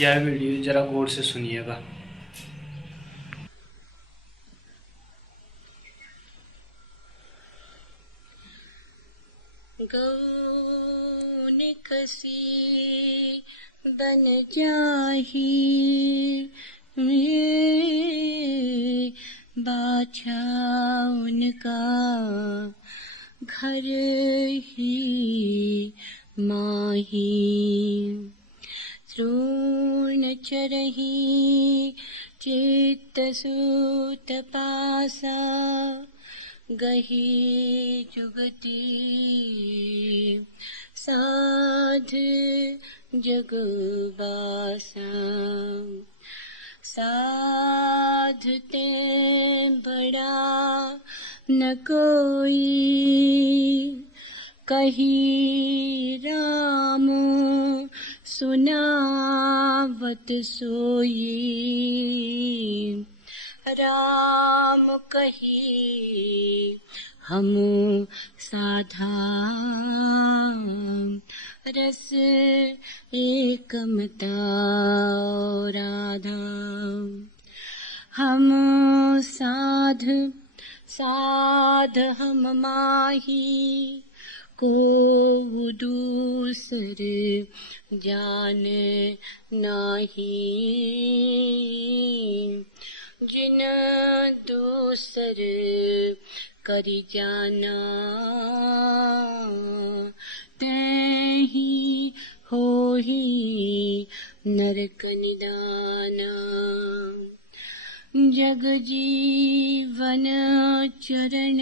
यह वीडियो जरा गौर से सुनिएगा। गौन कसी बन जाही बाछा उनका घर ही माही। तृण चरही चित्त सूत पासा गही जुगती साध जगबासा। साधते बड़ा न कोई कही राम सुनावत सोई। राम कही हम साधा रस एकमता राधा। हम साध साध हम माही को दूसर जान नाही। जिन दूसर करि जाना तेहि होहि नरक निदाना। जग जीवन चरण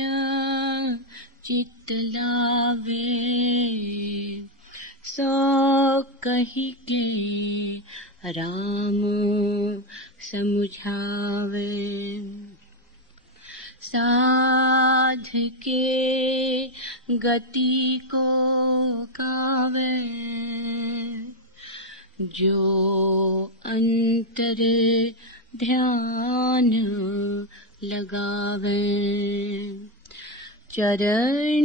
चित्त लावे सो कहि के राम समुझावे। साध के गति को गावे जो अंतर ध्यान लगावे। चरण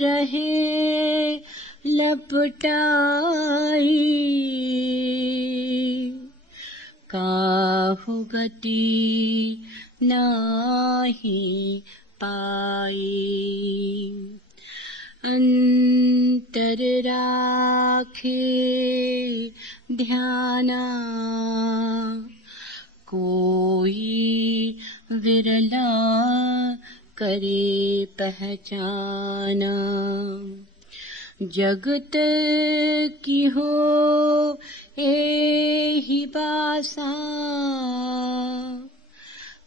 रहे लपटाई काहु गति नाही पाई। अंतर राखे ध्याना कोई विरला करे पहचाना। जगत की हो एहि बासा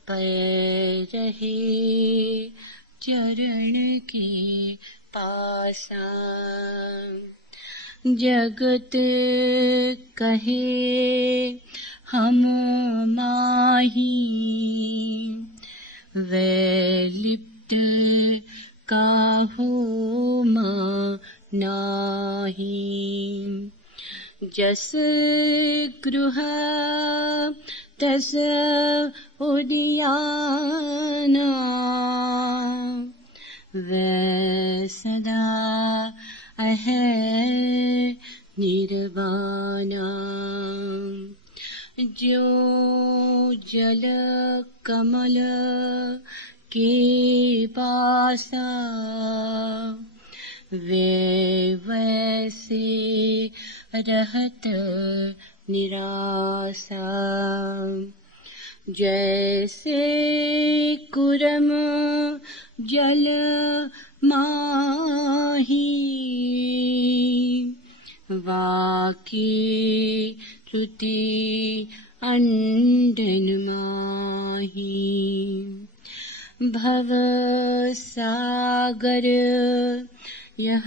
पै रहे चरण के पासा। जगत कहे हम माही वै लिप्त काहू माँ नाही। जस गृह तस उद्याना वै सदा अहै निर्वाणा। जो जल कमल के पासा वे वैसे रहत निरासा। जैसे कुरम जल माही वाकी श्रुति अंडन माही। भव सागर यह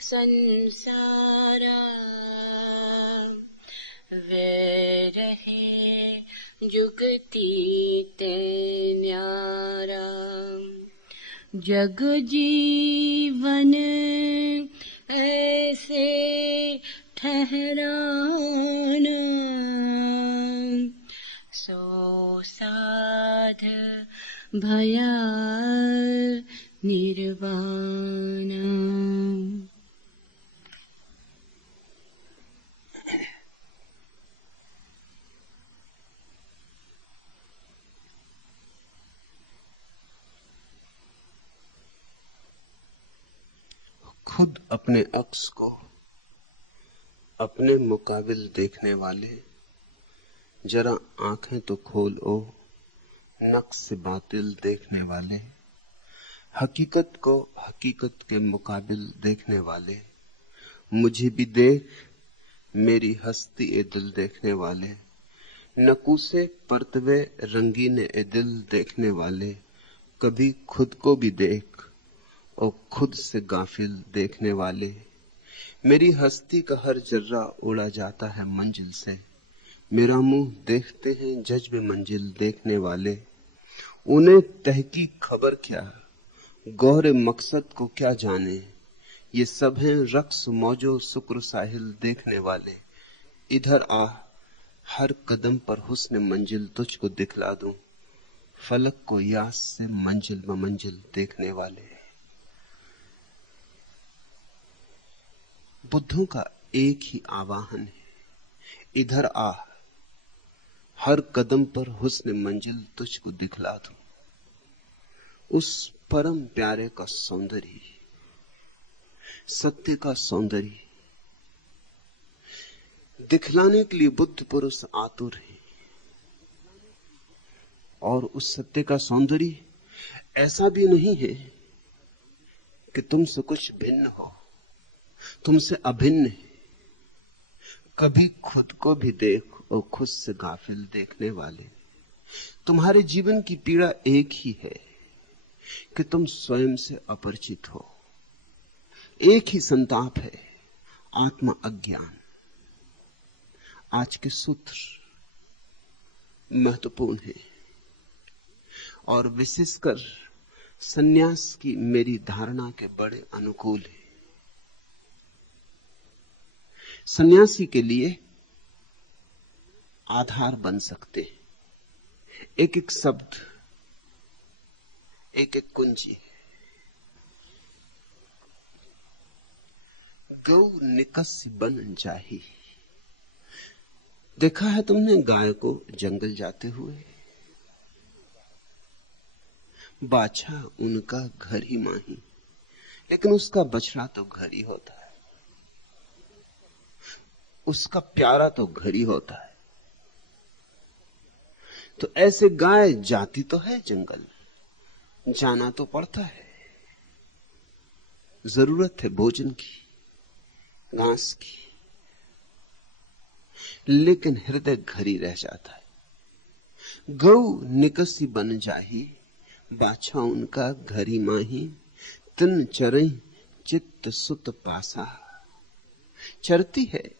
संसारा वे रहे जुगती ते न्यारा। जग जीवन ऐसे ठहराना सो साध भया निर्वाणा। खुद अपने अक्स को अपने मुकाबिल देखने वाले, जरा आंखें तो खोल ओ नक्श बातिल देखने वाले, हकीकत को हकीकत के मुकाबिल देखने वाले, मुझे भी देख मेरी हस्ती ए दिल देखने वाले, नकूसे परतवे रंगीन ए दिल देखने वाले, कभी खुद को भी देख और खुद से गाफिल देखने वाले, मेरी हस्ती का हर जर्रा उड़ा जाता है मंजिल से, मेरा मुंह देखते हैं जज्ब मंजिल देखने वाले, उन्हें तहकीक खबर क्या, गौहरे मकसद को क्या जाने, ये सब हैं रक्स मौजो शुक्र साहिल देखने वाले, इधर आ हर कदम पर हुस्न मंजिल तुझको दिखला दूं, फलक को यास से मंजिल ब मंजिल देखने वाले। बुद्धों का एक ही आवाहन है, इधर आ हर कदम पर हुस्न मंजिल तुझको दिखला दूं। उस परम प्यारे का सौंदर्य, सत्य का सौंदर्य दिखलाने के लिए बुद्ध पुरुष आतुर है। और उस सत्य का सौंदर्य ऐसा भी नहीं है कि तुमसे कुछ भिन्न हो, तुमसे अभिन्न है। कभी खुद को भी देख और खुद से गाफिल देखने वाले, तुम्हारे जीवन की पीड़ा एक ही है कि तुम स्वयं से अपरिचित हो। एक ही संताप है, आत्मा अज्ञान। आज के सूत्र महत्वपूर्ण है और विशेषकर सन्यास की मेरी धारणा के बड़े अनुकूल है। सन्यासी के लिए आधार बन सकते हैं एक एक शब्द, एक एक कुंजी। गौ निकस बन जाही। देखा है तुमने गाय को जंगल जाते हुए? बाछा उनका घर ही माही, लेकिन उसका बछड़ा तो घर ही होता है, उसका प्यारा तो घर ही होता है। तो ऐसे गाय जाती तो है जंगल, जाना तो पड़ता है, जरूरत है भोजन की, घास की, लेकिन हृदय घर ही रह जाता है। गौ निकसी बन जाही, बाछा उनका घर ही माही, तिन चरई चित्त सुत पासा। चरती है,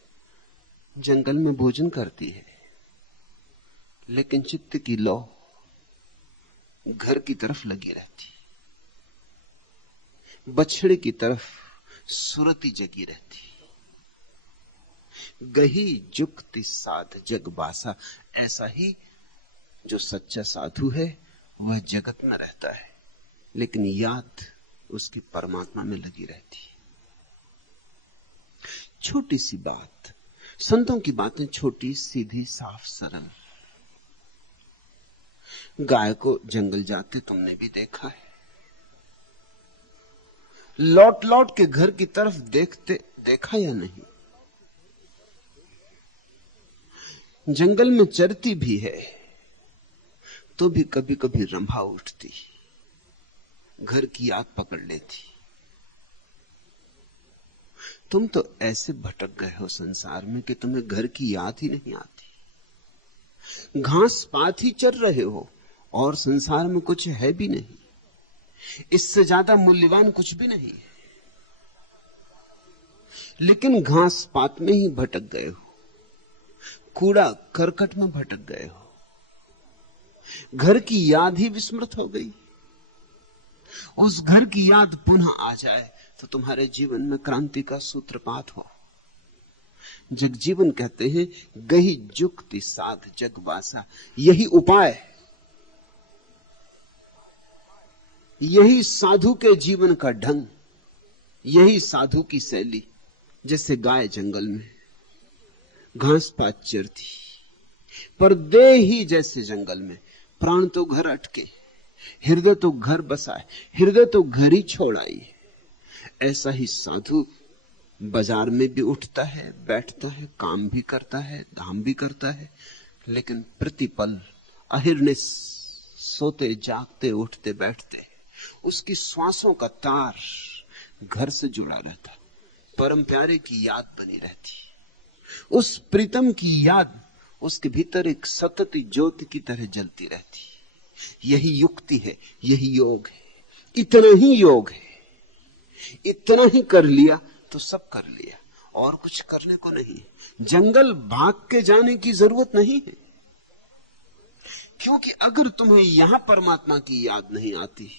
जंगल में भोजन करती है, लेकिन चित्त की लौ घर की तरफ लगी रहती, बछड़े की तरफ सुरती जगी रहती। गही जुक्ति साध जग बासा। ऐसा ही जो सच्चा साधु है वह जगत में रहता है, लेकिन याद उसकी परमात्मा में लगी रहती। छोटी सी बात, संतों की बातें छोटी सीधी साफ सरल। गाय को जंगल जाते तुमने भी देखा है, लौट लौट के घर की तरफ देखते देखा या नहीं? जंगल में चरती भी है तो भी कभी कभी रंभा उठती, घर की याद पकड़ लेती। तुम तो ऐसे भटक गए हो संसार में कि तुम्हें घर की याद ही नहीं आती। घास पात ही चर रहे हो और संसार में कुछ है भी नहीं, इससे ज्यादा मूल्यवान कुछ भी नहीं है, लेकिन घास पात में ही भटक गए हो, कूड़ा करकट में भटक गए हो, घर की याद ही विस्मृत हो गई। उस घर की याद पुनः आ जाए तो तुम्हारे जीवन में क्रांति का सूत्रपात हो। जगजीवन कहते हैं गही जुक्ति साध जगवासा। यही उपाय, यही साधु के जीवन का ढंग, यही साधु की शैली। जैसे गाय जंगल में घास पात चरती, पर देह ही जैसे जंगल में, प्राण तो घर अटके, हृदय तो घर बसाए, हृदय तो घर ही छोड़ आई। ऐसा ही साधु बाजार में भी उठता है, बैठता है, काम भी करता है, धाम भी करता है, लेकिन प्रतिपल अहिर्निश सोते जागते उठते बैठते उसकी श्वासों का तार घर से जुड़ा रहता, परम प्यारे की याद बनी रहती, उस प्रीतम की याद उसके भीतर एक सतत ज्योति की तरह जलती रहती। यही युक्ति है, यही योग है, इतना ही योग है। इतना ही कर लिया तो सब कर लिया, और कुछ करने को नहीं। जंगल भाग के जाने की जरूरत नहीं है, क्योंकि अगर तुम्हें यहां परमात्मा की याद नहीं आती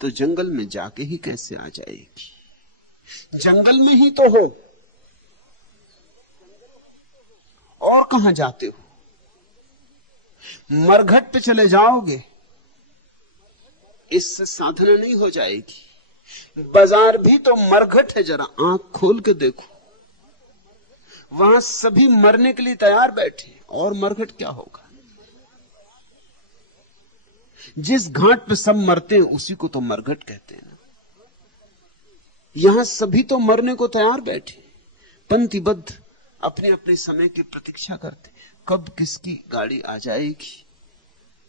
तो जंगल में जाके ही कैसे आ जाएगी। जंगल में ही तो हो, और कहां जाते हो? मरघट पे चले जाओगे, इससे साधना नहीं हो जाएगी। बाजार भी तो मरघट है, जरा आंख खोल के देखो, वहां सभी मरने के लिए तैयार बैठे, और मरघट क्या होगा? जिस घाट पे सब मरते हैं उसी को तो मरघट कहते हैं ना। यहां सभी तो मरने को तैयार बैठे, पंक्तिबद्ध अपने अपने समय की प्रतीक्षा करते, कब किसकी गाड़ी आ जाएगी,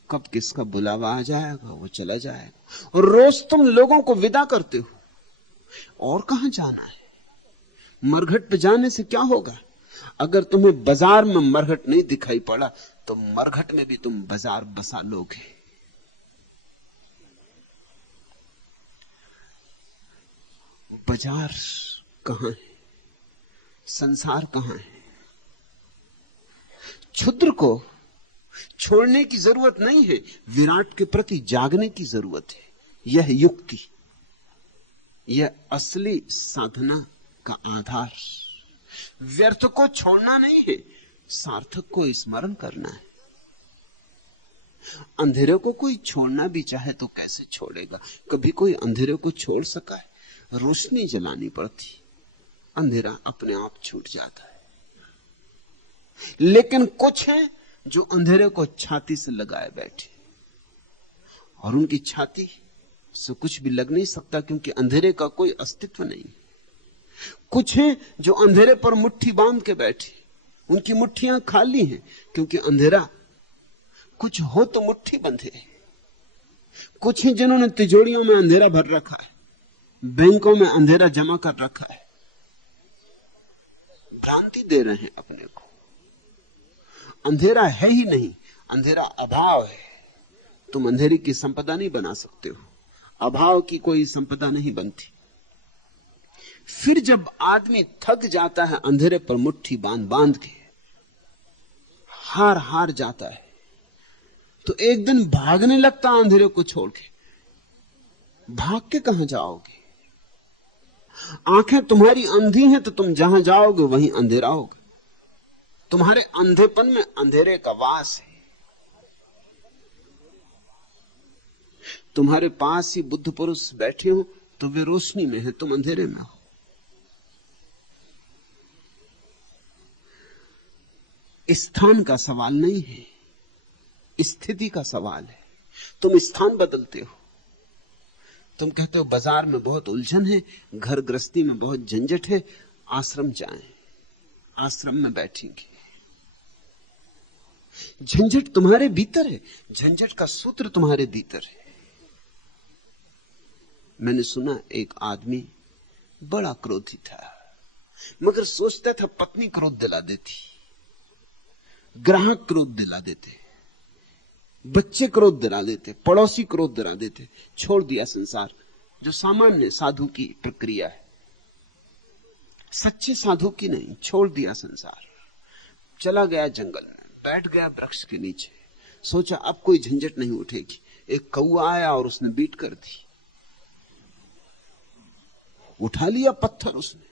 कब किसका बुलावा आ जाएगा, वो चला जाएगा। और रोज तुम लोगों को विदा करते हो, और कहां जाना है? मरघट पे जाने से क्या होगा? अगर तुम्हें बाजार में मरघट नहीं दिखाई पड़ा तो मरघट में भी तुम बाजार बसा लोगे। बाजार कहां है? संसार कहां है? क्षुद्र को छोड़ने की जरूरत नहीं है, विराट के प्रति जागने की जरूरत है। यह युक्ति, यह असली साधना का आधार। व्यर्थ को छोड़ना नहीं है, सार्थक को स्मरण करना है। अंधेरे को कोई छोड़ना भी चाहे तो कैसे छोड़ेगा? कभी कोई अंधेरे को छोड़ सका है? रोशनी जलानी पड़ती, अंधेरा अपने आप छूट जाता है। लेकिन कुछ है जो अंधेरे को छाती से लगाए बैठे, और उनकी छाती से कुछ भी लग नहीं सकता, क्योंकि अंधेरे का कोई अस्तित्व नहीं। कुछ है जो अंधेरे पर मुट्ठी बांध के बैठे, उनकी मुट्ठियां खाली हैं, क्योंकि अंधेरा कुछ हो तो मुट्ठी बंधे। कुछ है जिन्होंने तिजोरियों में अंधेरा भर रखा है, बैंकों में अंधेरा जमा कर रखा है, भ्रांति दे रहे हैं अपने को। अंधेरा है ही नहीं, अंधेरा अभाव है। तुम अंधेरे की संपदा नहीं बना सकते हो, अभाव की कोई संपदा नहीं बनती। फिर जब आदमी थक जाता है अंधेरे पर मुट्ठी बांध बांध के, हार जाता है, तो एक दिन भागने लगता अंधेरे को छोड़ के। भाग के कहां जाओगे? आंखें तुम्हारी अंधी हैं तो तुम जहां जाओगे वहीं अंधेरा होगा। तुम्हारे अंधेपन में अंधेरे का वास है। तुम्हारे पास ही बुद्ध पुरुष बैठे हो तो वे रोशनी में है, तुम अंधेरे में हो। स्थान का सवाल नहीं है, स्थिति का सवाल है। तुम स्थान बदलते हो। तुम कहते हो बाजार में बहुत उलझन है, घर गृहस्थी में बहुत झंझट है, आश्रम जाएं, आश्रम में बैठेंगे। झंझट तुम्हारे भीतर है, झंझट का सूत्र तुम्हारे भीतर है। मैंने सुना एक आदमी बड़ा क्रोधी था, मगर सोचता था पत्नी क्रोध दिला देती, ग्राहक क्रोध दिला देते, बच्चे क्रोध दिला देते, पड़ोसी क्रोध दिला देते। छोड़ दिया संसार, जो सामान्य साधु की प्रक्रिया है, सच्चे साधु की नहीं। छोड़ दिया संसार, चला गया जंगल में, बैठ गया वृक्ष के नीचे, सोचा अब कोई झंझट नहीं उठेगी। एक कौआ आया और उसने बीट कर दी, उठा लिया पत्थर उसने,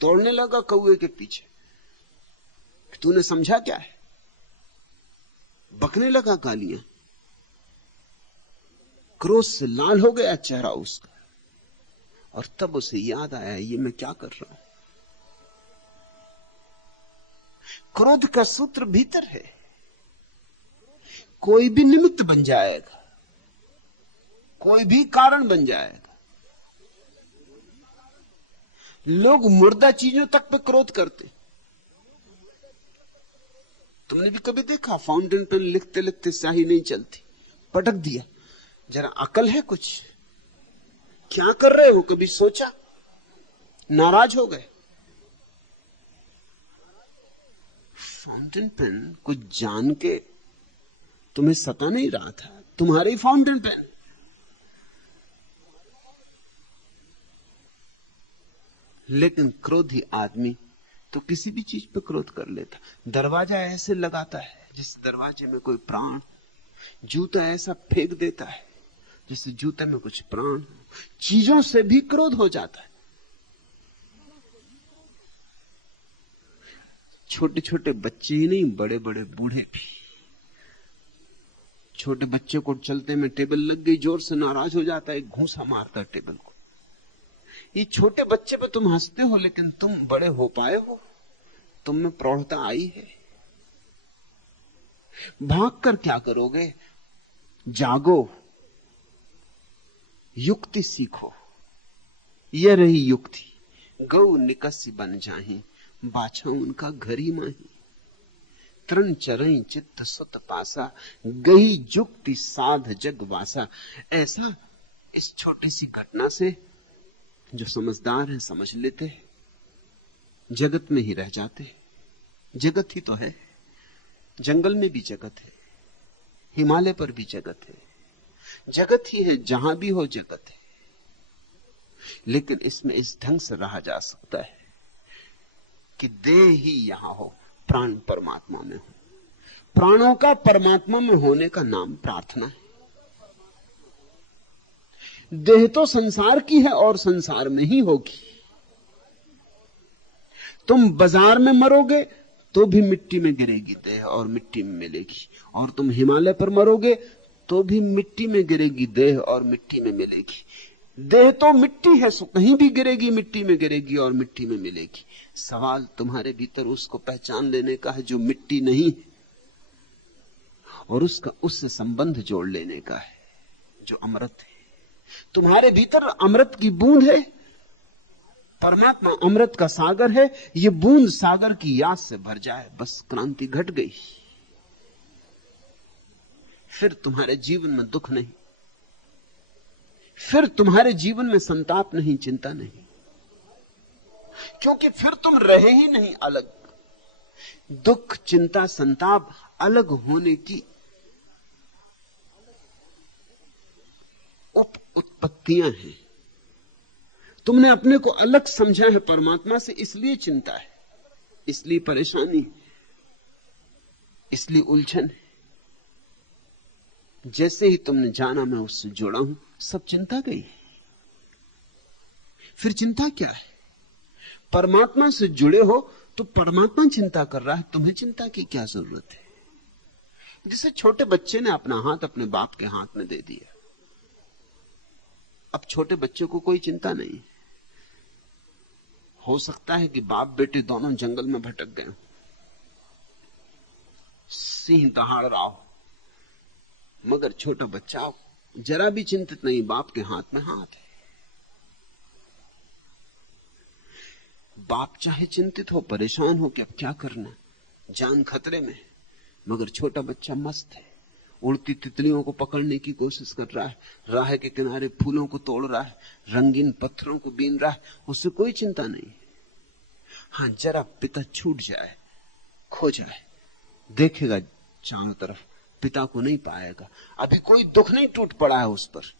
दौड़ने लगा कौए के पीछे। तूने समझा क्या है? बकने लगा गालियां, क्रोध से लाल हो गया चेहरा उसका। और तब उसे याद आया, ये मैं क्या कर रहा हूं। क्रोध का सूत्र भीतर है, कोई भी निमित्त बन जाएगा, कोई भी कारण बन जाएगा। लोग मुर्दा चीजों तक पे क्रोध करते। तुमने भी कभी देखा फाउंटेन पेन लिखते लिखते स्याही नहीं चलती, पटक दिया। जरा अकल है कुछ? क्या कर रहे हो? कभी सोचा? नाराज हो गए। फाउंटेन पेन कुछ जान के तुम्हें सता नहीं रहा था, तुम्हारे ही फाउंटेन पेन। लेकिन क्रोधी आदमी तो किसी भी चीज पे क्रोध कर लेता। दरवाजा ऐसे लगाता है जिस दरवाजे में कोई प्राण, जूता ऐसा फेंक देता है जिससे जूते में कुछ प्राण। चीजों से भी क्रोध हो जाता है। छोटे छोटे बच्चे ही नहीं, बड़े बड़े बूढ़े भी। छोटे बच्चे को चलते में टेबल लग गई, जोर से नाराज हो जाता है, घूंसा मारता है टेबल को। ये छोटे बच्चे पे तुम हंसते हो, लेकिन तुम बड़े हो पाए हो, तुम में प्रौढ़ता आई है। भाग कर क्या करोगे? जागो, युक्ति सीखो। यह रही युक्ति। गौ निकसी बन जाही, बाछा उनका घर ही माही। तरण चरई चित्त सुत पासा, गई जुक्ति साध जग वासा। ऐसा इस छोटी सी घटना से जो समझदार है समझ लेते हैं, जगत में ही रह जाते। जगत ही तो है, जंगल में भी जगत है, हिमालय पर भी जगत है, जगत ही है, जहां भी हो जगत है। लेकिन इसमें इस ढंग से रहा जा सकता है कि देह ही यहां हो, प्राण परमात्मा में हो। प्राणों का परमात्मा में होने का नाम प्रार्थना है। देह तो संसार की है और संसार में ही होगी। तुम बाजार में मरोगे तो भी मिट्टी में गिरेगी देह और मिट्टी में मिलेगी, और तुम हिमालय पर मरोगे तो भी मिट्टी में गिरेगी देह और मिट्टी में मिलेगी। देह तो मिट्टी है, सो कहीं भी गिरेगी, मिट्टी में गिरेगी और मिट्टी में मिलेगी। सवाल तुम्हारे भीतर उसको पहचान लेने का है जो मिट्टी नहीं है, और उससे संबंध जोड़ लेने का है जो अमृत है। तुम्हारे भीतर अमृत की बूंद है, परमात्मा अमृत का सागर है। ये बूंद सागर की याद से भर जाए, बस क्रांति घट गई। फिर तुम्हारे जीवन में दुख नहीं, फिर तुम्हारे जीवन में संताप नहीं, चिंता नहीं, क्योंकि फिर तुम रहे ही नहीं अलग। दुख, चिंता, संताप अलग होने की उत्पत्तियां हैं। तुमने अपने को अलग समझा है परमात्मा से, इसलिए चिंता है, इसलिए परेशानी, इसलिए उलझन है। जैसे ही तुमने जाना मैं उससे जुड़ा हूं, सब चिंता गई। फिर चिंता क्या है? परमात्मा से जुड़े हो तो परमात्मा चिंता कर रहा है, तुम्हें चिंता की क्या जरूरत है? जैसे छोटे बच्चे ने अपना हाथ अपने बाप के हाथ में दे दिया, अब छोटे बच्चे को कोई चिंता नहीं। हो सकता है कि बाप बेटे दोनों जंगल में भटक गए, सिंह दहाड़ रहा हो, मगर छोटा बच्चा जरा भी चिंतित नहीं, बाप के हाथ में हाथ है। बाप चाहे चिंतित हो, परेशान हो कि अब क्या करना, जान खतरे में, मगर छोटा बच्चा मस्त है, उड़ती तितलियों को पकड़ने की कोशिश कर रहा है, राह के किनारे फूलों को तोड़ रहा है, रंगीन पत्थरों को बीन रहा है, उससे कोई चिंता नहीं। हां, जरा पिता छूट जाए, खो जाए, देखेगा चारों तरफ, पिता को नहीं पाएगा। अभी कोई दुख नहीं टूट पड़ा है उस पर,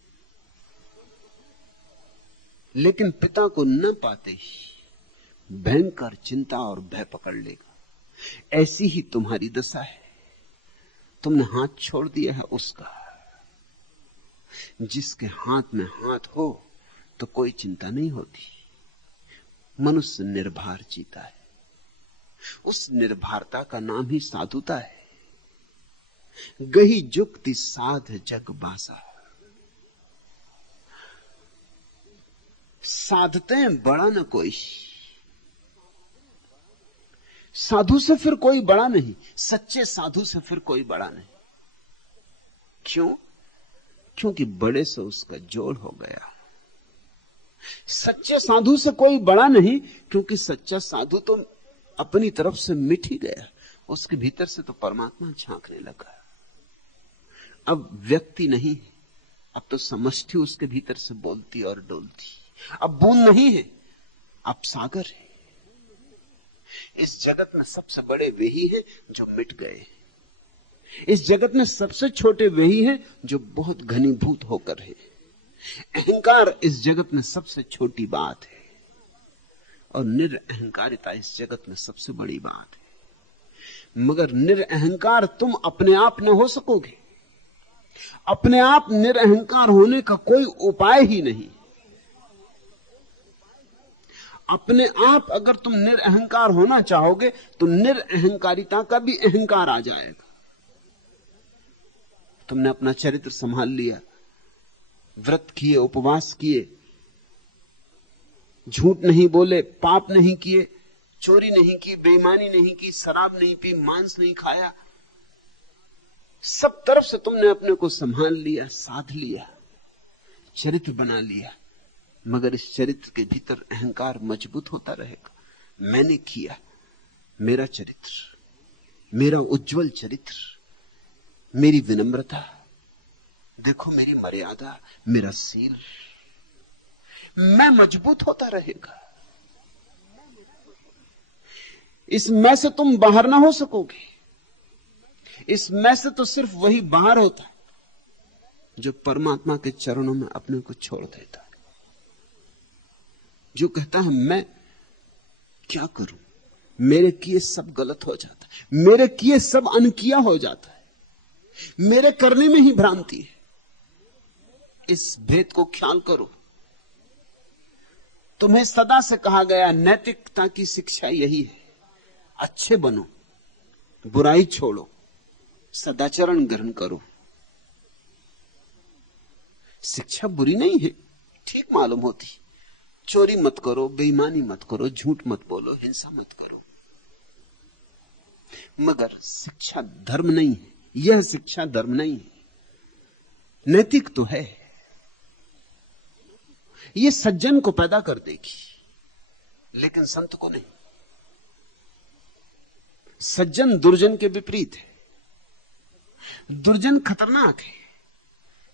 लेकिन पिता को न पाते ही भयंकर चिंता और भय पकड़ लेगा। ऐसी ही तुम्हारी दशा है। तुमने हाथ छोड़ दिया है उसका। जिसके हाथ में हाथ हो तो कोई चिंता नहीं होती। मनुष्य निर्भर जीता है, उस निर्भरता का नाम ही साधुता है। गही जुक्ति साध जग बासा। साधते हैं बड़ा न कोई, साधु से फिर कोई बड़ा नहीं, सच्चे साधु से फिर कोई बड़ा नहीं। क्यों? क्योंकि बड़े से उसका जोड़ हो गया। सच्चे साधु से कोई बड़ा नहीं, क्योंकि सच्चा साधु तो अपनी तरफ से मिट ही गया, उसके भीतर से तो परमात्मा झांकने लगा। अब व्यक्ति नहीं, अब तो समष्टि उसके भीतर से बोलती और डोलती। अब बूंद नहीं है, अब सागर है। इस जगत में सबसे बड़े वे ही हैं जो मिट गए। इस जगत में सबसे छोटे वे ही हैं जो बहुत घनीभूत होकर है। अहंकार इस जगत में सबसे छोटी बात है और निरअहंकारिता इस जगत में सबसे बड़ी बात है। मगर निरअहकार तुम अपने आप न हो सकोगे। अपने आप निरअहकार होने का कोई उपाय ही नहीं। अपने आप अगर तुम निरअहकार होना चाहोगे तो निरअहकारिता का भी अहंकार आ जाएगा। तुमने अपना चरित्र संभाल लिया, व्रत किए, उपवास किए, झूठ नहीं बोले, पाप नहीं किए, चोरी नहीं की, बेईमानी नहीं की, शराब नहीं पी, मांस नहीं खाया, सब तरफ से तुमने अपने को संभाल लिया, साध लिया, चरित्र बना लिया। मगर इस चरित्र के भीतर अहंकार मजबूत होता रहेगा। मैंने किया, मेरा चरित्र, मेरा उज्जवल चरित्र, मेरी विनम्रता, देखो मेरी मर्यादा, मेरा सील, मैं मजबूत होता रहेगा। इस मैं से तुम बाहर ना हो सकोगे। इस मैं से तो सिर्फ वही बाहर होता है जो परमात्मा के चरणों में अपने को छोड़ देता है, जो कहता है मैं क्या करूं, मेरे किए सब गलत हो जाता है, मेरे किए सब अनकिया हो जाता है, मेरे करने में ही भ्रांति है। इस भेद को ख्याल करो। तुम्हें सदा से कहा गया नैतिकता की शिक्षा यही है, अच्छे बनो, बुराई छोड़ो, सदाचरण ग्रहण करो। शिक्षा बुरी नहीं है, ठीक मालूम होती। चोरी मत करो, बेईमानी मत करो, झूठ मत बोलो, हिंसा मत करो, मगर शिक्षा धर्म नहीं है। यह शिक्षा धर्म नहीं है, नैतिक तो है। यह सज्जन को पैदा कर देगी, लेकिन संत को नहीं। सज्जन दुर्जन के विपरीत है। दुर्जन खतरनाक है,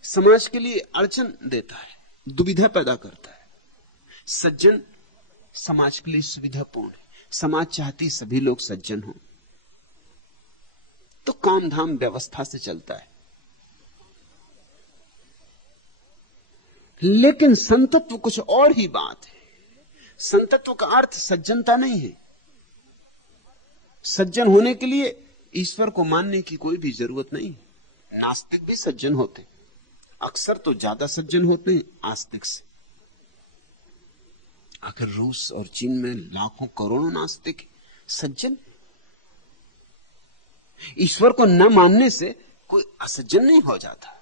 समाज के लिए अड़चन देता है, दुविधा पैदा करता है। सज्जन समाज के लिए सुविधापूर्ण है। समाज चाहती सभी लोग सज्जन हों, तो काम धाम व्यवस्था से चलता है। लेकिन संतत्व कुछ और ही बात है। संतत्व का अर्थ सज्जनता नहीं है। सज्जन होने के लिए ईश्वर को मानने की कोई भी जरूरत नहीं। नास्तिक भी सज्जन होते, अक्सर तो ज्यादा सज्जन होते हैं आस्तिक से। आखिर रूस और चीन में लाखों करोड़ों नास्तिक सज्जन। ईश्वर को न मानने से कोई असज्जन नहीं हो जाता।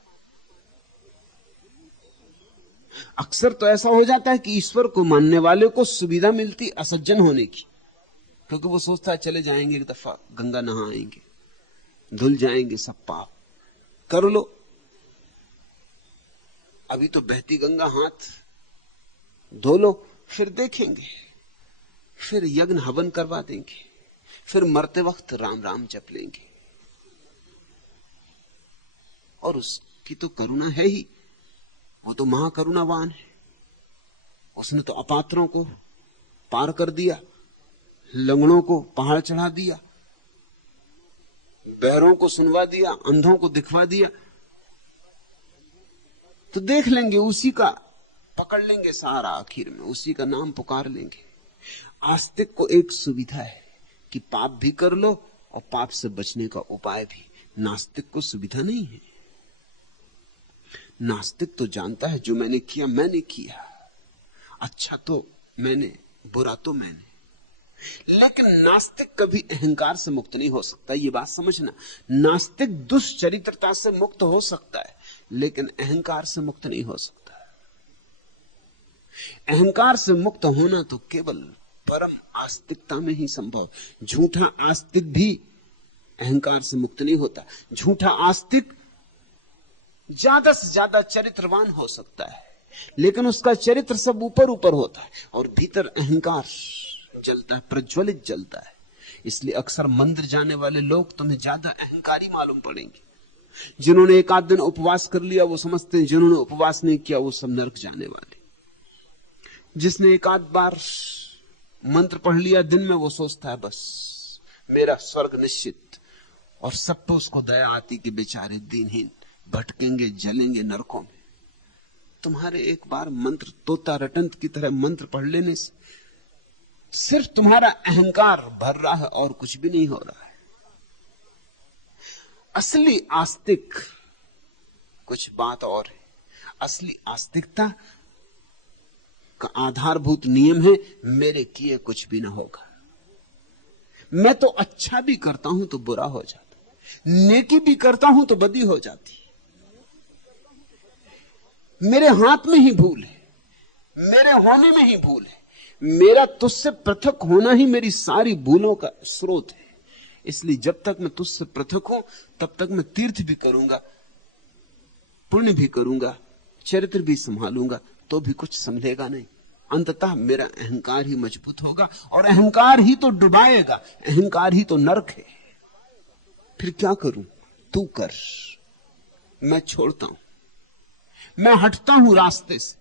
अक्सर तो ऐसा हो जाता है कि ईश्वर को मानने वाले को सुविधा मिलती असज्जन होने की, क्योंकि वो सोचता है चले जाएंगे एक दफा गंगा नहा आएंगे, धुल जाएंगे सब पाप, कर लो। अभी तो बहती गंगा, हाथ धो लो, फिर देखेंगे, फिर यज्ञ हवन करवा देंगे, फिर मरते वक्त राम राम जप लेंगे। और उसकी तो करुणा है ही, वो तो महाकरुणावान है। उसने तो अपात्रों को पार कर दिया, लंगड़ों को पहाड़ चढ़ा दिया, बहरों को सुनवा दिया, अंधों को दिखवा दिया। तो देख लेंगे, उसी का पकड़ लेंगे सहारा, आखिर में उसी का नाम पुकार लेंगे। आस्तिक को एक सुविधा है कि पाप भी कर लो और पाप से बचने का उपाय भी। नास्तिक को सुविधा नहीं है। नास्तिक तो जानता है जो मैंने किया मैंने किया, अच्छा तो मैंने, बुरा तो मैंने। लेकिन नास्तिक कभी अहंकार से मुक्त नहीं हो सकता, ये बात समझना। नास्तिक दुष्चरित्रता से मुक्त हो सकता है, लेकिन अहंकार से मुक्त नहीं हो सकता। अहंकार से मुक्त होना तो केवल परम आस्तिकता में ही संभव। झूठा आस्तिक भी अहंकार से मुक्त नहीं होता। झूठा आस्तिक ज्यादा से ज्यादा चरित्रवान हो सकता है, लेकिन उसका चरित्र सब ऊपर ऊपर होता है और भीतर अहंकार जलता है, प्रज्वलित जलता है। इसलिए अक्सर मंदिर जाने वाले लोग तुम्हें ज्यादा अहंकारी मालूम पड़ेंगे। जिन्होंने एक आध दिन उपवास कर लिया वो समझते हैं, जिन्होंने उपवास नहीं किया वो सब नरक जाने वाले। जिसने एक आध बार मंत्र पढ़ लिया दिन में वो सोचता है बस मेरा स्वर्ग निश्चित, और सब पे उसको दया आती कि बेचारे दीनहीन भटकेंगे, जलेंगे नरकों में। तुम्हारे एक बार मंत्र तोता रटंत की तरह मंत्र पढ़ लेने से सिर्फ तुम्हारा अहंकार भर रहा है और कुछ भी नहीं हो रहा है। असली आस्तिक कुछ बात और है। असली आस्तिकता का आधारभूत नियम है मेरे किए कुछ भी ना होगा। मैं तो अच्छा भी करता हूं तो बुरा हो जाता, नेकी भी करता हूं तो बदी हो जाती। मेरे हाथ में ही भूल है, मेरे होने में ही भूल है। मेरा तुझसे पृथक होना ही मेरी सारी भूलों का स्रोत है। इसलिए जब तक मैं तुझसे पृथक हूं तब तक मैं तीर्थ भी करूंगा, पुण्य भी करूंगा, चरित्र भी संभालूंगा, तो भी कुछ संभलेगा नहीं। अंततः मेरा अहंकार ही मजबूत होगा और अहंकार ही तो डुबाएगा, अहंकार ही तो नरक है। फिर क्या करूं? तू कर, मैं छोड़ता हूं, मैं हटता हूं रास्ते से,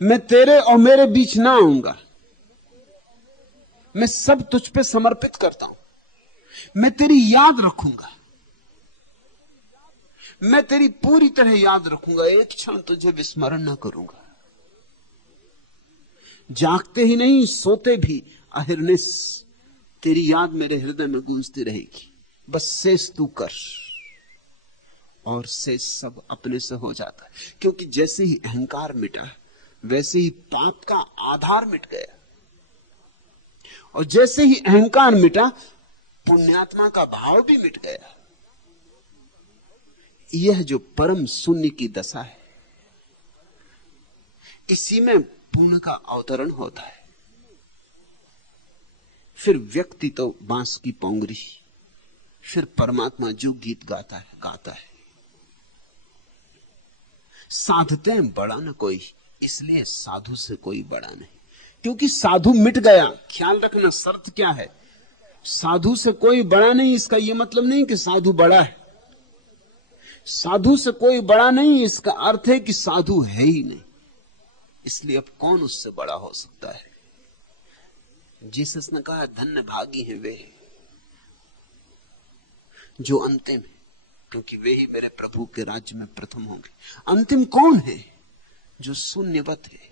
मैं तेरे और मेरे बीच ना आऊंगा, मैं सब तुझ पे समर्पित करता हूं। मैं तेरी याद रखूंगा, मैं तेरी पूरी तरह याद रखूंगा, एक क्षण तुझे विस्मरण ना करूंगा। जागते ही नहीं सोते भी अहिर्निश तेरी याद मेरे हृदय में गूंजती रहेगी। बस शेष तू कर और शेष सब अपने से हो जाता है। क्योंकि जैसे ही अहंकार मिटा वैसे ही पाप का आधार मिट गया, और जैसे ही अहंकार मिटा पुण्यात्मा का भाव भी मिट गया। यह जो परम शून्य की दशा है, इसी में पूर्ण का अवतरण होता है। फिर व्यक्ति तो बांस की पोंगरी, फिर परमात्मा जो गीत गाता है गाता है। साधते हैं बड़ा न कोई, इसलिए साधु से कोई बड़ा नहीं, क्योंकि साधु मिट गया। ख्याल रखना शर्त क्या है, साधु से कोई बड़ा नहीं इसका यह मतलब नहीं कि साधु बड़ा है। साधु से कोई बड़ा नहीं इसका अर्थ है कि साधु है ही नहीं। इसलिए अब कौन उससे बड़ा हो सकता है? जीसस ने कहा धन्य भागी हैं वे जो अंतिम है, क्योंकि वे ही मेरे प्रभु के राज्य में प्रथम होंगे। अंतिम कौन है? जो शून्यवत है,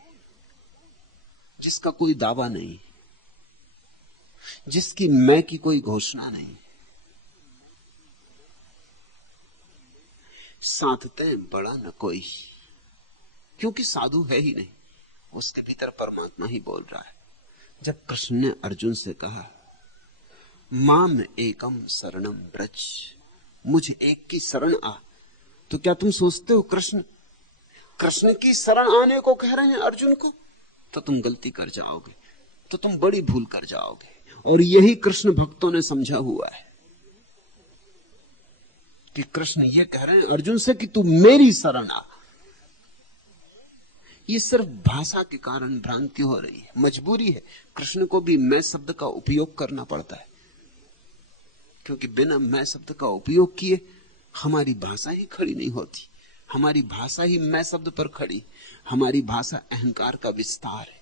जिसका कोई दावा नहीं, जिसकी मैं की कोई घोषणा नहीं। साधते बड़ा न कोई, क्योंकि साधु है ही नहीं, उसके भीतर परमात्मा ही बोल रहा है। जब कृष्ण ने अर्जुन से कहा माम एकम शरणम ब्रज, मुझे एक की शरण आ, तो क्या तुम सोचते हो कृष्ण की शरण आने को कह रहे हैं अर्जुन को? तो तुम गलती कर जाओगे, तो तुम बड़ी भूल कर जाओगे। और यही कृष्ण भक्तों ने समझा हुआ है कि कृष्ण ये कह रहे हैं अर्जुन से कि तू मेरी शरण आ। ये सिर्फ भाषा के कारण भ्रांति हो रही है, मजबूरी है। कृष्ण को भी मैं शब्द का उपयोग करना पड़ता है, क्योंकि बिना मैं शब्द का उपयोग किए हमारी भाषा ही खड़ी नहीं होती। हमारी भाषा ही मैं शब्द पर खड़ी। हमारी भाषा अहंकार का विस्तार है।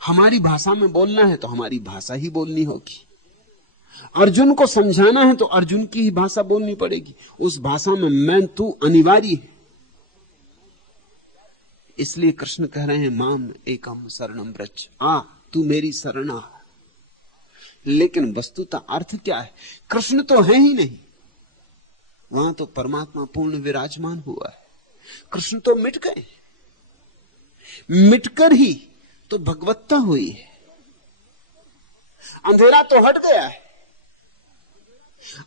हमारी भाषा में बोलना है तो हमारी भाषा ही बोलनी होगी। अर्जुन को समझाना है तो अर्जुन की ही भाषा बोलनी पड़ेगी। उस भाषा में मैं तू अनिवार्य है। इसलिए कृष्ण कह रहे हैं माम एकम शरणम ब्रज, आ तू मेरी शरण आ। लेकिन वस्तुतः अर्थ क्या है? कृष्ण तो है ही नहीं, वहां तो परमात्मा पूर्ण विराजमान हुआ है। कृष्ण तो मिट गए, मिटकर ही तो भगवत्ता हुई है। अंधेरा तो हट गया है।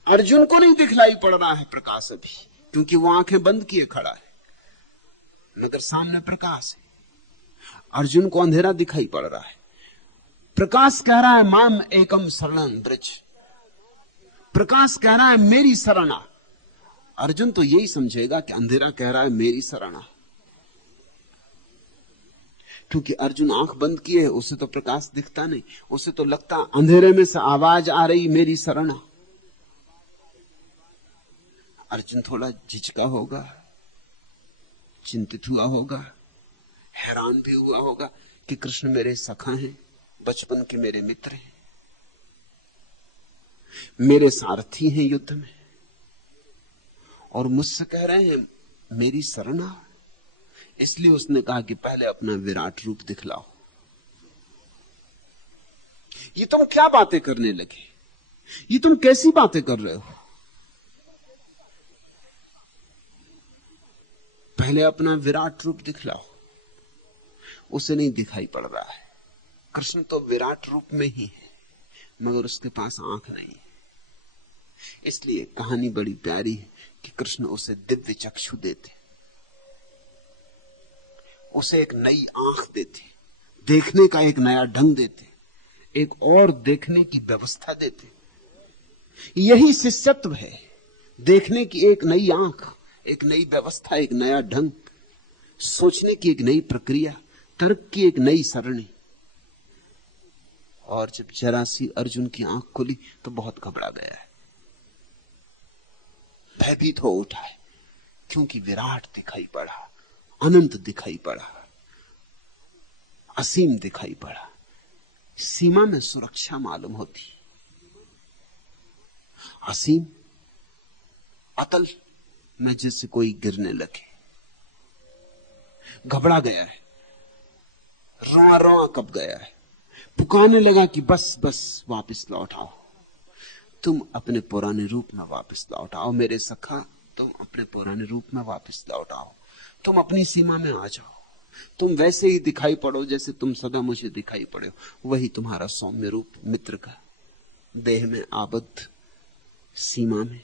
अर्जुन को नहीं दिखलाई पड़ रहा है प्रकाश अभी, क्योंकि वो आंखें बंद किए खड़ा है, मगर सामने प्रकाश है। अर्जुन को अंधेरा दिखाई पड़ रहा है। प्रकाश कह रहा है माम एकम शरणं ब्रज। प्रकाश कह रहा है मेरी शरण आ। अर्जुन तो यही समझेगा कि अंधेरा कह रहा है मेरी शरण आ, क्योंकि अर्जुन आंख बंद किए है, उसे तो प्रकाश दिखता नहीं, उसे तो लगता अंधेरे में से आवाज आ रही मेरी शरण आ। अर्जुन थोड़ा झिझका होगा, चिंतित हुआ होगा, हैरान भी हुआ होगा कि कृष्ण मेरे सखा हैं, बचपन के मेरे मित्र हैं, मेरे सारथी हैं युद्ध में, और मुझसे कह रहे हैं मेरी शरण आ। इसलिए उसने कहा कि पहले अपना विराट रूप दिखलाओ। ये तुम क्या बातें करने लगे, ये तुम कैसी बातें कर रहे हो? पहले अपना विराट रूप दिखलाओ। उसे नहीं दिखाई पड़ रहा है। कृष्ण तो विराट रूप में ही है, मगर उसके पास आंख नहीं है। इसलिए कहानी बड़ी प्यारी है कि कृष्ण उसे दिव्य चक्षु देते, उसे एक नई आंख देते, देखने का एक नया ढंग देते, एक और देखने की व्यवस्था देते। यही शिष्यत्व है, देखने की एक नई आंख, एक नई व्यवस्था, एक नया ढंग, सोचने की एक नई प्रक्रिया, तर्क की एक नई सरणी। और जब जरा सी अर्जुन की आंख खुली तो बहुत घबरा गया है, भयभीत हो उठा है, क्योंकि विराट दिखाई पड़ा, अनंत दिखाई पड़ा, असीम दिखाई पड़ा। सीमा में सुरक्षा मालूम होती, असीम अतल में जैसे कोई गिरने लगे। घबरा गया है, रोआ रोआ कब गया है, पुकारने लगा कि बस बस वापस लौट आओ, तुम अपने पुराने रूप में वापस लौट आओ, मेरे सखा तुम अपने पुराने रूप में वापस लौट आओ, तुम अपनी सीमा में आ जाओ, तुम वैसे ही दिखाई पड़ो जैसे तुम सदा मुझे दिखाई पड़े हो। वही तुम्हारा सौम्य रूप, मित्र का, देह में आबद्ध, सीमा में।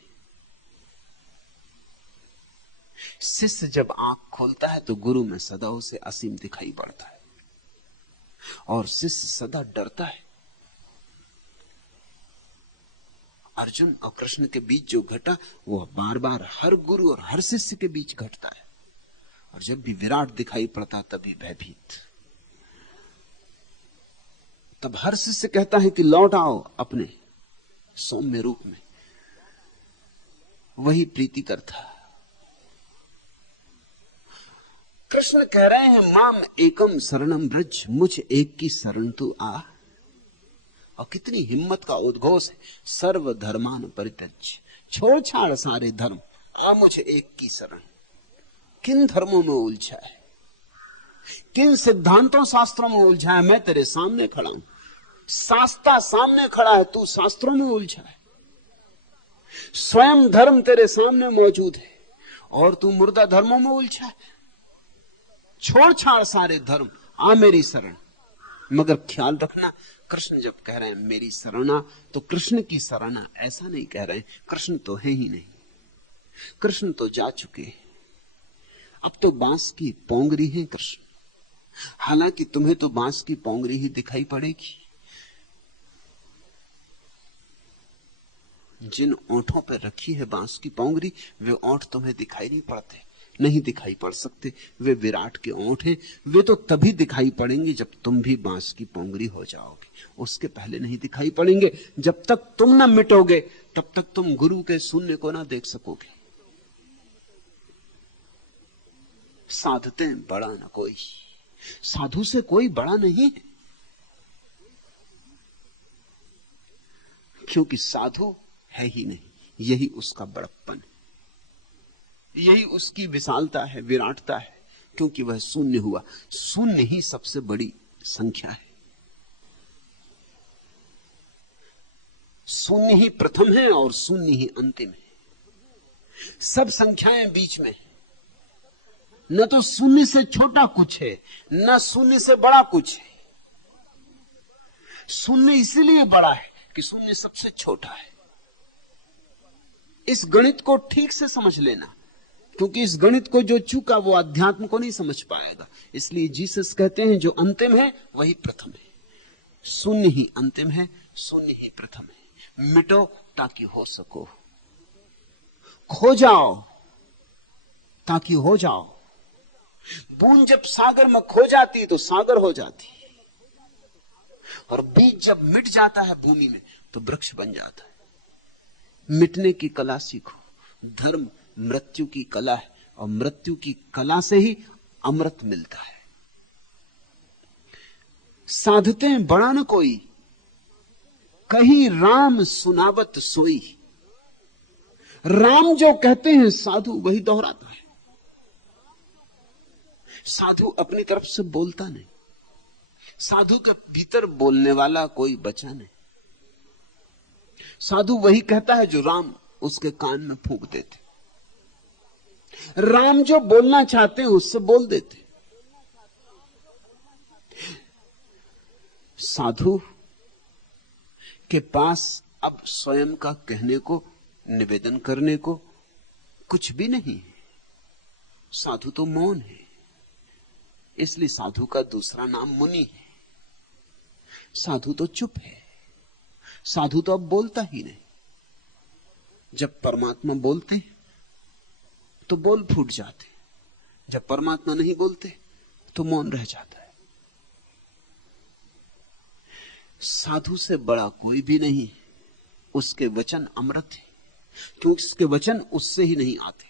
शिष्य जब आंख खोलता है तो गुरु में सदा उसे असीम दिखाई पड़ता है, और शिष्य सदा डरता है। अर्जुन और कृष्ण के बीच जो घटा वो बार बार हर गुरु और हर शिष्य के बीच घटता है, और जब भी विराट दिखाई पड़ता तभी भयभीत। तब हर शिष्य कहता है कि लौट आओ अपने सौम्य रूप में। वही प्रीति करता। कृष्ण कह रहे हैं माम एकम शरणम ब्रज, मुझ एक की शरण तू आ। और कितनी हिम्मत का उद्घोष है, सर्व धर्मान परित्यज्य, छोड़ छाड़ सारे धर्म, आ मुझे एक की शरण। किन धर्मों में उलझा है, किन सिद्धांतों शास्त्रों में उलझा है? मैं तेरे सामने खड़ा हूं, शास्त्रा सामने खड़ा है, तू शास्त्रों में उलझा है। स्वयं धर्म तेरे सामने मौजूद है और तू मुर्दा धर्मों में उलझा है। छोड़ छाड़ सारे धर्म, आ मेरी शरण। मगर ख्याल रखना, कृष्ण जब कह रहे हैं मेरी शरणा, तो कृष्ण की शरणा ऐसा नहीं कह रहे हैं, कृष्ण तो है ही नहीं, कृष्ण तो जा चुके, अब तो बांस की पोंगरी है कृष्ण। हालांकि तुम्हें तो बांस की पोंगरी ही दिखाई पड़ेगी। जिन ओंठों पर रखी है बांस की पोंगरी, वे ओंठ तुम्हें दिखाई नहीं पड़ते, नहीं दिखाई पड़ सकते। वे विराट के ओंठ हैं, वे तो तभी दिखाई पड़ेंगे जब तुम भी बांस की पोंगरी हो जाओगे, उसके पहले नहीं दिखाई पड़ेंगे। जब तक तुम न मिटोगे तब तक तुम गुरु के शून्य को ना देख सकोगे। साधते बड़ा न कोई, साधु से कोई बड़ा नहीं है, क्योंकि साधु है ही नहीं। यही उसका बड़प्पन है, यही उसकी विशालता है, विराटता है, क्योंकि वह शून्य हुआ। शून्य ही सबसे बड़ी संख्या है, शून्य ही प्रथम है और शून्य ही अंतिम है। सब संख्याएं बीच में, न तो शून्य से छोटा कुछ है, न शून्य से बड़ा कुछ है। शून्य इसलिए बड़ा है कि शून्य सबसे छोटा है। इस गणित को ठीक से समझ लेना, क्योंकि इस गणित को जो चूका वो अध्यात्म को नहीं समझ पाएगा। इसलिए जीसस कहते हैं जो अंतिम है वही प्रथम है। शून्य ही अंतिम है, शून्य ही प्रथम है। मिटो ताकि हो सको। खो जाओ ताकि हो जाओ। बूंद जब सागर में खो जाती तो सागर हो जाती, और बीज जब मिट जाता है भूमि में तो वृक्ष बन जाता है। मिटने की कला सीखो। धर्म मृत्यु की कला है, और मृत्यु की कला से ही अमृत मिलता है। साधते बड़ा न कोई, कहीं राम सुनावत सोई। राम जो कहते हैं साधु वही दोहराता है। साधु अपनी तरफ से बोलता नहीं, साधु के भीतर बोलने वाला कोई बचा नहीं। साधु वही कहता है जो राम उसके कान में फूंक देते। राम जो बोलना चाहते हैं उससे बोल देते। साधु के पास अब स्वयं का कहने को, निवेदन करने को कुछ भी नहीं है। साधु तो मौन है, इसलिए साधु का दूसरा नाम मुनि है। साधु तो चुप है, साधु तो अब बोलता ही नहीं। जब परमात्मा बोलते तो बोल फूट जाते, जब परमात्मा नहीं बोलते तो मौन रह जाता है। साधु से बड़ा कोई भी नहीं, उसके वचन अमृत है, क्योंकि उसके वचन उससे ही नहीं आते।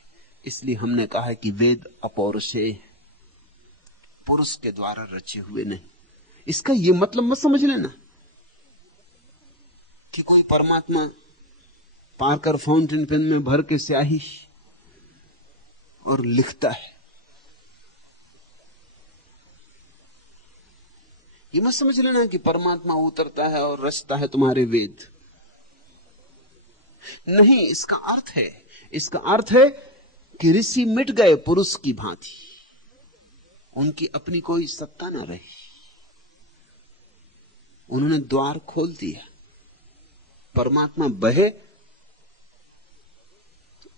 इसलिए हमने कहा है कि वेद अपौरुषेय, पुरुष के द्वारा रचे हुए नहीं। इसका यह मतलब मत समझ लेना कि कोई परमात्मा पारकर फाउंटेन पेन में भर के स्याही और लिखता है। ये मत समझ लेना कि परमात्मा उतरता है और रचता है तुम्हारे वेद। नहीं, इसका अर्थ है कि ऋषि मिट गए पुरुष की भांति, उनकी अपनी कोई सत्ता न रही। उन्होंने द्वार खोल दिया। परमात्मा बहे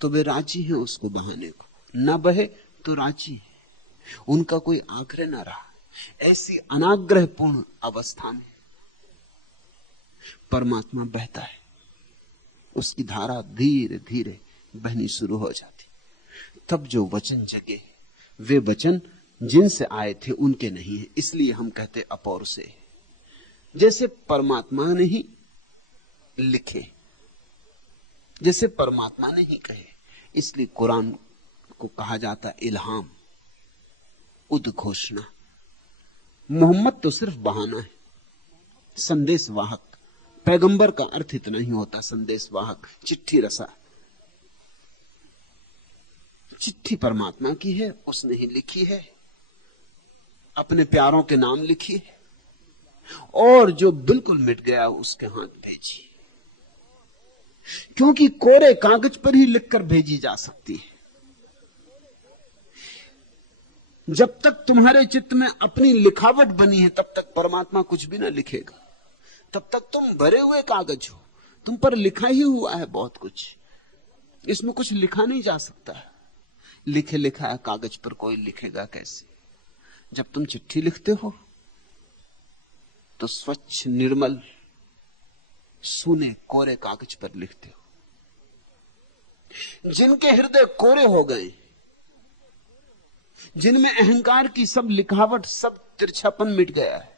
तो वे राजी हैं उसको बहाने को, न बहे तो राजी है। उनका कोई आग्रह न रहा। ऐसी अनाग्रहपूर्ण अवस्था में परमात्मा बहता है, उसकी धारा धीरे धीरे बहनी शुरू हो जाती। तब जो वचन जगे, वे वचन जिनसे आए थे उनके नहीं है, इसलिए हम कहते अपौरुषेय। जैसे परमात्मा ने ही लिखे, जैसे परमात्मा ने ही कहे, इसलिए कुरान को कहा जाता इल्हाम, उद्घोषणा। मोहम्मद तो सिर्फ बहाना है, संदेश वाहक। पैगंबर का अर्थ इतना ही होता, संदेश वाहक, चिट्ठी रसा। चिट्ठी परमात्मा की है, उसने ही लिखी है, अपने प्यारों के नाम लिखी है, और जो बिल्कुल मिट गया उसके हाथ भेजी। क्योंकि कोरे कागज पर ही लिखकर भेजी जा सकती है। जब तक तुम्हारे चित्त में अपनी लिखावट बनी है तब तक परमात्मा कुछ भी ना लिखेगा। तब तक तुम भरे हुए कागज हो, तुम पर लिखा ही हुआ है बहुत कुछ, इसमें कुछ लिखा नहीं जा सकता। लिखे लिखा कागज पर कोई लिखेगा कैसे? जब तुम चिट्ठी लिखते हो तो स्वच्छ निर्मल सूने कोरे कागज पर लिखते हो। जिनके हृदय कोरे हो गए, जिनमें अहंकार की सब लिखावट, सब तिरछापन मिट गया है,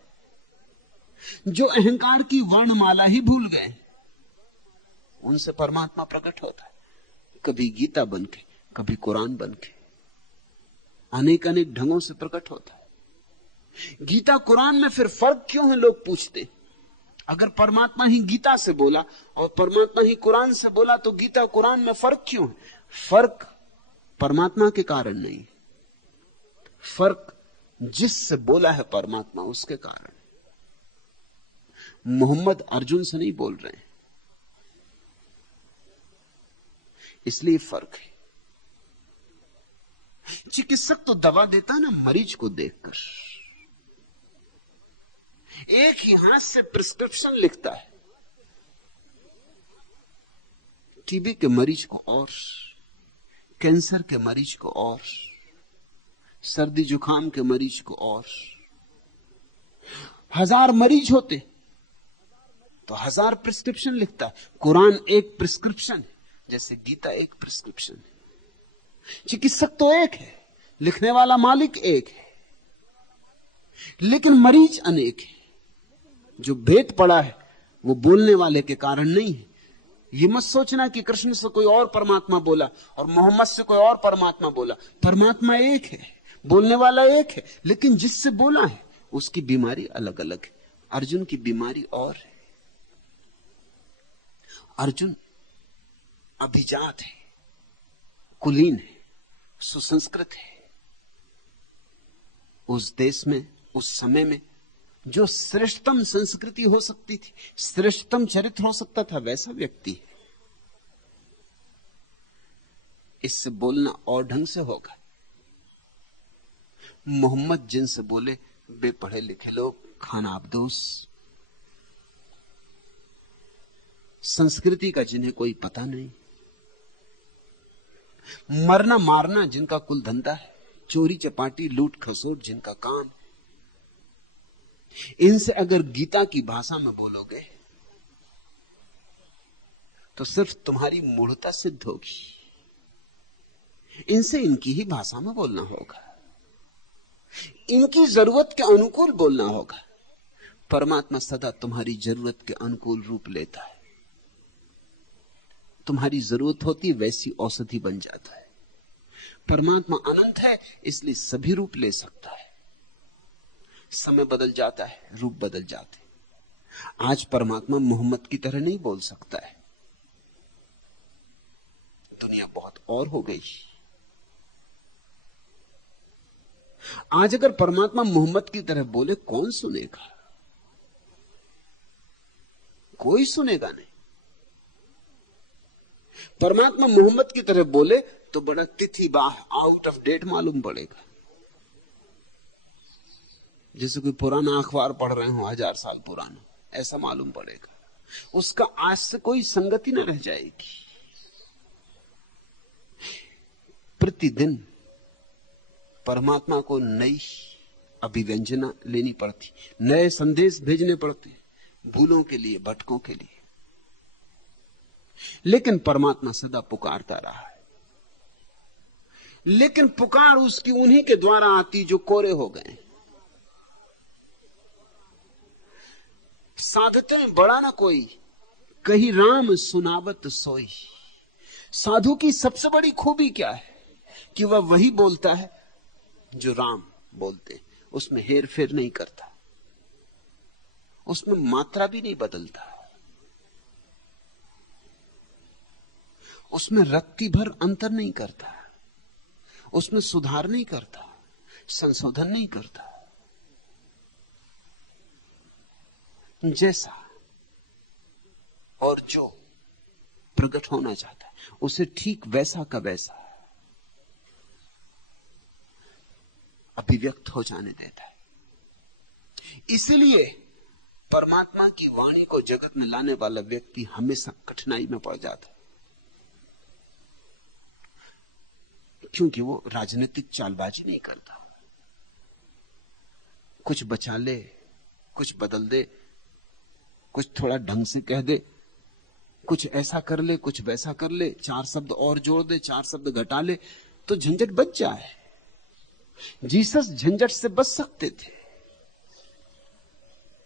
जो अहंकार की वर्णमाला ही भूल गए, उनसे परमात्मा प्रकट होता है। कभी गीता बनके, कभी कुरान बनके, अनेक अनेक ढंगों से प्रकट होता है। गीता कुरान में फिर फर्क क्यों है, लोग पूछते। अगर परमात्मा ही गीता से बोला और परमात्मा ही कुरान से बोला तो गीता कुरान में फर्क क्यों है? फर्क परमात्मा के कारण नहीं, फर्क जिससे बोला है परमात्मा उसके कारण। मोहम्मद अर्जुन से नहीं बोल रहे हैं, इसलिए फर्क है। चिकित्सक तो दवा देता ना मरीज को देखकर, एक ही हाथ से प्रिस्क्रिप्शन लिखता है। टीबी के मरीज को और, कैंसर के मरीज को और, सर्दी जुकाम के मरीज को और। 1000 मरीज होते तो 1000 प्रिस्क्रिप्शन लिखता है। कुरान एक प्रिस्क्रिप्शन है, जैसे गीता एक प्रिस्क्रिप्शन है। चिकित्सक तो एक है, लिखने वाला मालिक एक है, लेकिन मरीज अनेक है। जो भेद पड़ा है वो बोलने वाले के कारण नहीं है। ये मत सोचना कि कृष्ण से कोई और परमात्मा बोला और मोहम्मद से कोई और परमात्मा बोला। परमात्मा एक है, बोलने वाला एक है, लेकिन जिससे बोला है उसकी बीमारी अलग अलग है। अर्जुन की बीमारी और है। अर्जुन अभिजात है, कुलीन है, सुसंस्कृत है। उस देश में, उस समय में जो श्रेष्ठतम संस्कृति हो सकती थी, श्रेष्ठतम चरित्र हो सकता था, वैसा व्यक्ति है। इससे बोलना और ढंग से होगा। मोहम्मद जिनसे बोले वे पढ़े लिखे लोग, खानाबदोश, संस्कृति का जिन्हें कोई पता नहीं, मरना मारना जिनका कुल धंधा है, चोरी चपाटी लूट खसोट जिनका काम, इनसे अगर गीता की भाषा में बोलोगे तो सिर्फ तुम्हारी मूढ़ता सिद्ध होगी। इनसे इनकी ही भाषा में बोलना होगा, इनकी जरूरत के अनुकूल बोलना होगा। परमात्मा सदा तुम्हारी जरूरत के अनुकूल रूप लेता है। तुम्हारी जरूरत होती वैसी औषधि बन जाता है। परमात्मा अनंत है, इसलिए सभी रूप ले सकता है। समय बदल जाता है, रूप बदल जाते हैं। आज परमात्मा मोहम्मद की तरह नहीं बोल सकता है। दुनिया बहुत और हो गई। आज अगर परमात्मा मोहम्मद की तरह बोले, कौन सुनेगा? कोई सुनेगा नहीं। परमात्मा मोहम्मद की तरह बोले तो बड़ा तिथि बाह, आउट ऑफ डेट मालूम पड़ेगा। जैसे कोई पुराना अखबार पढ़ रहे हो, 1000 साल पुराना, ऐसा मालूम पड़ेगा। उसका आज से कोई संगति न रह जाएगी। प्रतिदिन परमात्मा को नई अभिव्यंजना लेनी पड़ती, नए संदेश भेजने पड़ते, भूलों के लिए, भटकों के लिए। लेकिन परमात्मा सदा पुकारता रहा है। लेकिन पुकार उसकी उन्हीं के द्वारा आती जो कोरे हो गए। साधते बड़ा ना कोई, कही राम सुनावत सोई। साधु की सबसे बड़ी खूबी क्या है कि वह वही बोलता है जो राम बोलते। उसमें हेर फेर नहीं करता, उसमें मात्रा भी नहीं बदलता, उसमें रत्ती भर अंतर नहीं करता, उसमें सुधार नहीं करता, संशोधन नहीं करता। जैसा और जो प्रकट होना चाहता है उसे ठीक वैसा का वैसा अभिव्यक्त हो जाने देता है। इसलिए परमात्मा की वाणी को जगत में लाने वाला व्यक्ति हमेशा कठिनाई में पड़ जाता है, क्योंकि वो राजनीतिक चालबाजी नहीं करता। कुछ बचा ले, कुछ बदल दे, कुछ थोड़ा ढंग से कह दे, कुछ ऐसा कर ले, कुछ वैसा कर ले, 4 शब्द और जोड़ दे, 4 शब्द घटा ले, तो झंझट बच जाए। जीसस झंझट से बच सकते थे,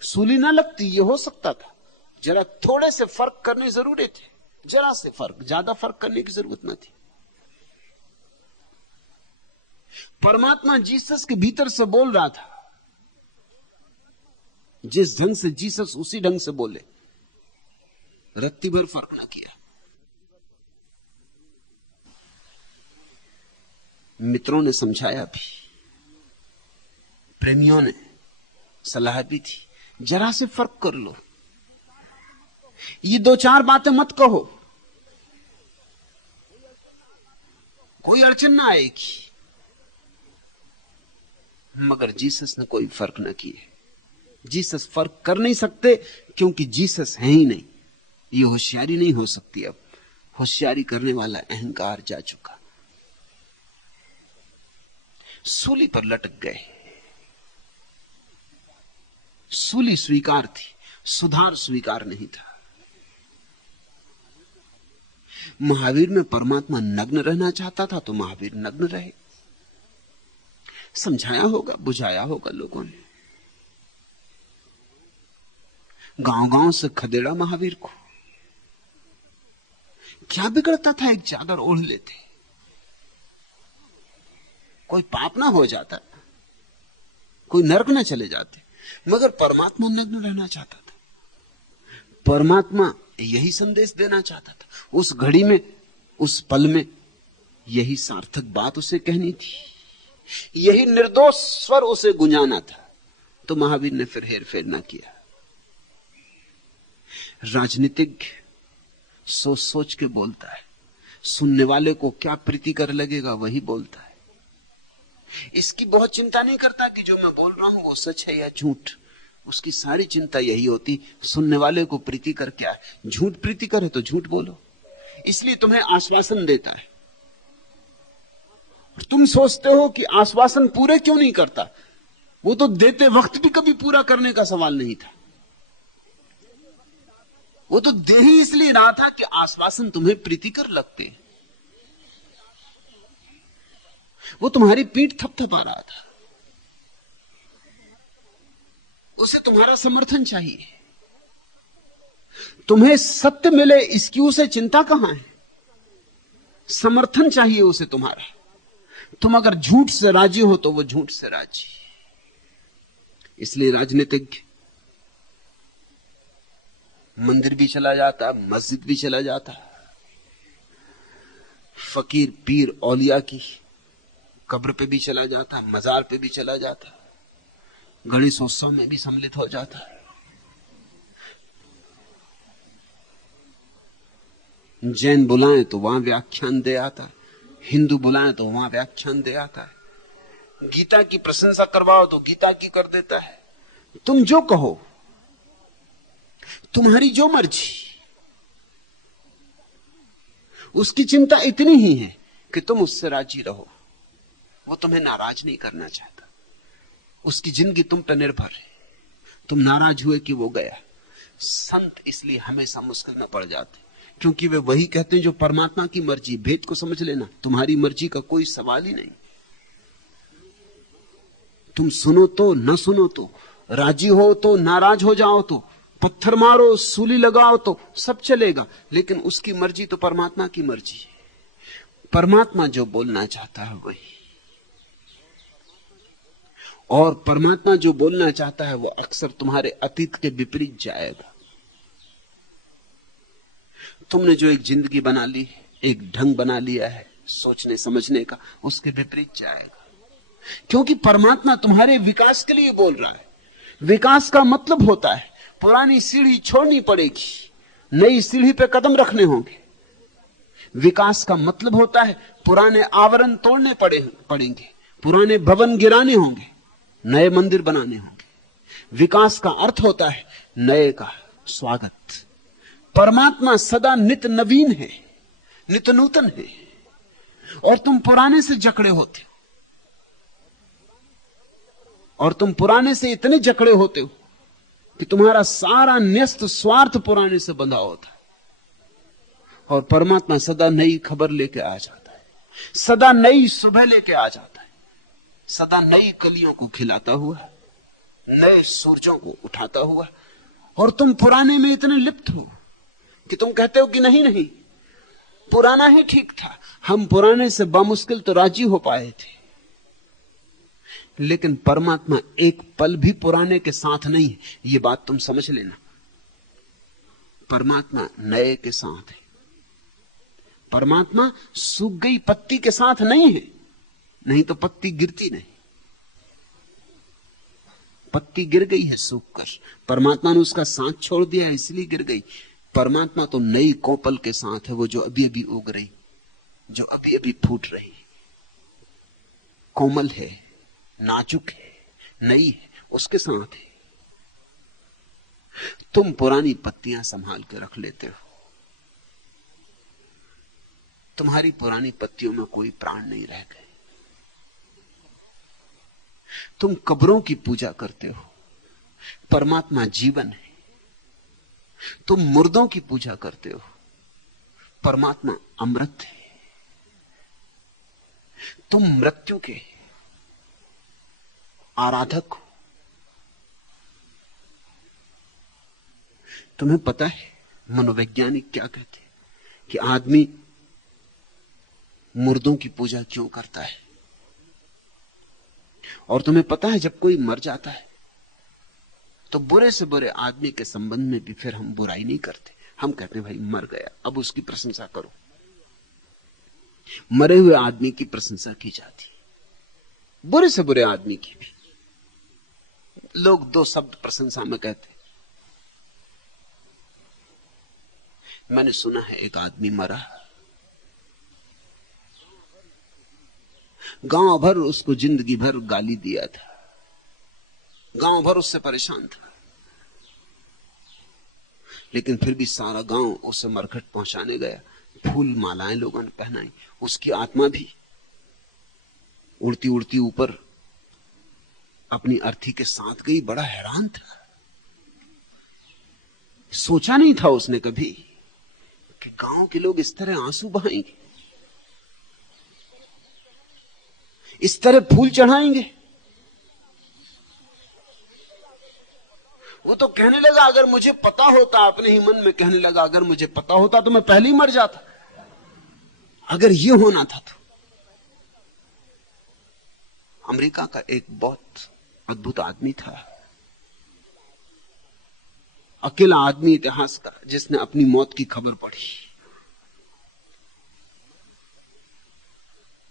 सूली ना लगती, ये हो सकता था। जरा थोड़े से फर्क करने जरूरी थे, जरा से फर्क, ज्यादा फर्क करने की जरूरत न थी। परमात्मा जीसस के भीतर से बोल रहा था। जिस ढंग से जीसस उसी ढंग से बोले, रत्ती भर फर्क ना किया। मित्रों ने समझाया भी, प्रेमियों ने सलाह भी थी, जरा से फर्क कर लो, ये 2-4 बातें मत कहो, कोई अड़चन ना आएगी। मगर जीसस ने कोई फर्क न किए। जीसस फर्क कर नहीं सकते, क्योंकि जीसस है ही नहीं। ये होशियारी नहीं हो सकती। अब होशियारी करने वाला अहंकार जा चुका। सूली पर लटक गए। सूली स्वीकार थी, सुधार स्वीकार नहीं था। महावीर में परमात्मा नग्न रहना चाहता था तो महावीर नग्न रहे। समझाया होगा, बुझाया होगा लोगों ने। गांव-गांव से खदेड़ा महावीर को। क्या बिगड़ता था, एक चादर ओढ़ लेते, कोई पाप ना हो जाता, कोई नरक ना चले जाते। मगर परमात्मा नग्न रहना चाहता था। परमात्मा यही संदेश देना चाहता था। उस घड़ी में, उस पल में यही सार्थक बात उसे कहनी थी, यही निर्दोष स्वर उसे गुंजाना था। तो महावीर ने फिर हेर फेर ना किया। राजनीतिज्ञ सोच सोच के बोलता है, सुनने वाले को क्या प्रीतिकर लगेगा वही बोलता है। इसकी बहुत चिंता नहीं करता कि जो मैं बोल रहा हूं वो सच है या झूठ। उसकी सारी चिंता यही होती, सुनने वाले को प्रीतिकर क्या है। झूठ प्रीतिकर है तो झूठ बोलो। इसलिए तुम्हें आश्वासन देता है, और तुम सोचते हो कि आश्वासन पूरे क्यों नहीं करता। वो तो देते वक्त भी कभी पूरा करने का सवाल नहीं था। वो तो दे ही इसलिए रहा था कि आश्वासन तुम्हें प्रीतिकर लगते। वो तुम्हारी पीठ थपथपा रहा था, उसे तुम्हारा समर्थन चाहिए। तुम्हें सत्य मिले इसकी उसे चिंता कहां है, समर्थन चाहिए उसे तुम्हारा। तुम अगर झूठ से राजी हो तो वो झूठ से राजी। इसलिए राजनीतिज्ञ मंदिर भी चला जाता, मस्जिद भी चला जाता, फकीर पीर औलिया की कब्र पे भी चला जाता, मजार पे भी चला जाता, गणेशोत्सव में भी सम्मिलित हो जाता। जैन बुलाएं तो वहां व्याख्यान दे आता, हिंदू बुलाएं तो वहां व्याख्यान दे आता है। गीता की प्रशंसा करवाओ तो गीता की कर देता है। तुम जो कहो, तुम्हारी जो मर्जी। उसकी चिंता इतनी ही है कि तुम उससे राजी रहो। वो तुम्हें नाराज नहीं करना चाहता। उसकी जिंदगी तुम पर निर्भर है। तुम नाराज हुए कि वो गया। संत इसलिए हमेशा मुश्किल में पड़ जाते, क्योंकि वे वही कहते हैं जो परमात्मा की मर्जी। भेद को समझ लेना, तुम्हारी मर्जी का कोई सवाल ही नहीं। तुम सुनो तो न सुनो तो, राजी हो तो नाराज हो जाओ तो, पत्थर मारो सूली लगाओ तो सब चलेगा, लेकिन उसकी मर्जी तो परमात्मा की मर्जी है। परमात्मा जो बोलना चाहता है वही। और परमात्मा जो बोलना चाहता है वो अक्सर तुम्हारे अतीत के विपरीत जाएगा। तुमने जो एक जिंदगी बना ली, एक ढंग बना लिया है सोचने समझने का, उसके विपरीत जाएगा। क्योंकि परमात्मा तुम्हारे विकास के लिए बोल रहा है। विकास का मतलब होता है पुरानी सीढ़ी छोड़नी पड़ेगी, नई सीढ़ी पे कदम रखने होंगे। विकास का मतलब होता है पुराने आवरण तोड़ने पड़ेंगे, पुराने भवन गिराने होंगे, नए मंदिर बनाने होंगे। विकास का अर्थ होता है नए का स्वागत। परमात्मा सदा नित नवीन है, नित नूतन है, और तुम पुराने से जकड़े होते हो। और तुम पुराने से इतने जकड़े होते हो कि तुम्हारा सारा न्यस्त स्वार्थ पुराने से बंधा होता है। और परमात्मा सदा नई खबर लेके आ जाता है, सदा नई सुबह लेके आ जाता है, सदा नई कलियों को खिलाता हुआ, नए सूरजों को उठाता हुआ। और तुम पुराने में इतने लिप्त हो कि तुम कहते हो कि नहीं नहीं, पुराना ही ठीक था। हम पुराने से बामुश्किल तो राजी हो पाए थे, लेकिन परमात्मा एक पल भी पुराने के साथ नहीं है। यह बात तुम समझ लेना। परमात्मा नए के साथ है। परमात्मा सूख गई पत्ती के साथ नहीं है, नहीं तो पत्ती गिरती नहीं। पत्ती गिर गई है सूखकर, परमात्मा ने उसका साथ छोड़ दिया है इसलिए गिर गई। परमात्मा तो नई कोपल के साथ है, वो जो अभी अभी उग रही, जो अभी अभी फूट रही, कोमल है, नाजुक है, नई है, उसके साथ है। तुम पुरानी पत्तियां संभाल के रख लेते हो। तुम्हारी पुरानी पत्तियों में कोई प्राण नहीं रह गए। तुम कब्रों की पूजा करते हो, परमात्मा जीवन है। तुम मुर्दों की पूजा करते हो, परमात्मा अमृत है। तुम मृत्यु के आराधक हो। तुम्हें पता है मनोवैज्ञानिक क्या कहते हैं कि आदमी मुर्दों की पूजा क्यों करता है? और तुम्हें पता है जब कोई मर जाता है तो बुरे से बुरे आदमी के संबंध में भी फिर हम बुराई नहीं करते। हम कहते हैं भाई मर गया, अब उसकी प्रशंसा करो। मरे हुए आदमी की प्रशंसा की जाती है, बुरे से बुरे आदमी की भी। लोग दो शब्द प्रशंसा में कहते। मैंने सुना है एक आदमी मरा, गांव भर उसको जिंदगी भर गाली दिया था, गांव भर उससे परेशान था, लेकिन फिर भी सारा गांव उसे मरघट पहुंचाने गया, फूल मालाएं लोगों ने पहनाई। उसकी आत्मा भी उड़ती उड़ती ऊपर अपनी अर्थी के साथ गई। बड़ा हैरान था, सोचा नहीं था उसने कभी कि गांव के लोग इस तरह आंसू बहाएंगे, इस तरह फूल चढ़ाएंगे। वो तो कहने लगा अगर मुझे पता होता, अपने ही मन में कहने लगा अगर मुझे पता होता तो मैं पहले ही मर जाता, अगर ये होना था तो। अमेरिका का एक बहुत अद्भुत आदमी था, अकेला आदमी इतिहास का जिसने अपनी मौत की खबर पढ़ी।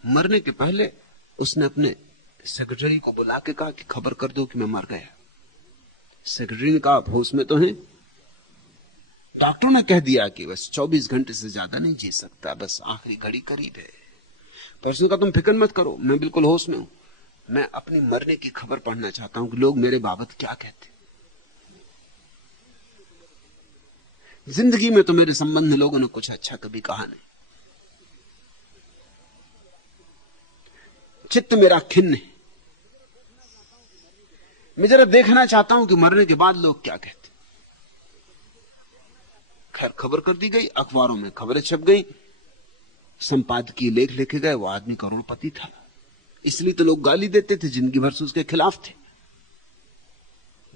मरने के पहले उसने अपने सेक्रेटरी को बुला के कहा कि खबर कर दो कि मैं मर गया। सेक्रेटरी ने कहा आप होश में तो हैं? डॉक्टर ने कह दिया कि बस 24 घंटे से ज्यादा नहीं जी सकता, बस आखिरी घड़ी करीब है। पर उसने कहा तुम फिक्र मत करो, मैं बिल्कुल होश में हूं, मैं अपनी मरने की खबर पढ़ना चाहता हूं कि लोग मेरे बाबत क्या कहते। जिंदगी में तो मेरे संबंध में लोगों ने कुछ अच्छा कभी कहा नहीं, चित्त मेरा खिन्न है, मैं जरा देखना चाहता हूं कि मरने के बाद लोग क्या कहते। खैर खबर कर दी गई, अखबारों में खबरें छप गई, संपादकीय लेख लिखे गए। वो आदमी करोड़पति था, इसलिए तो लोग गाली देते थे, जिंदगी भर से उसके खिलाफ थे।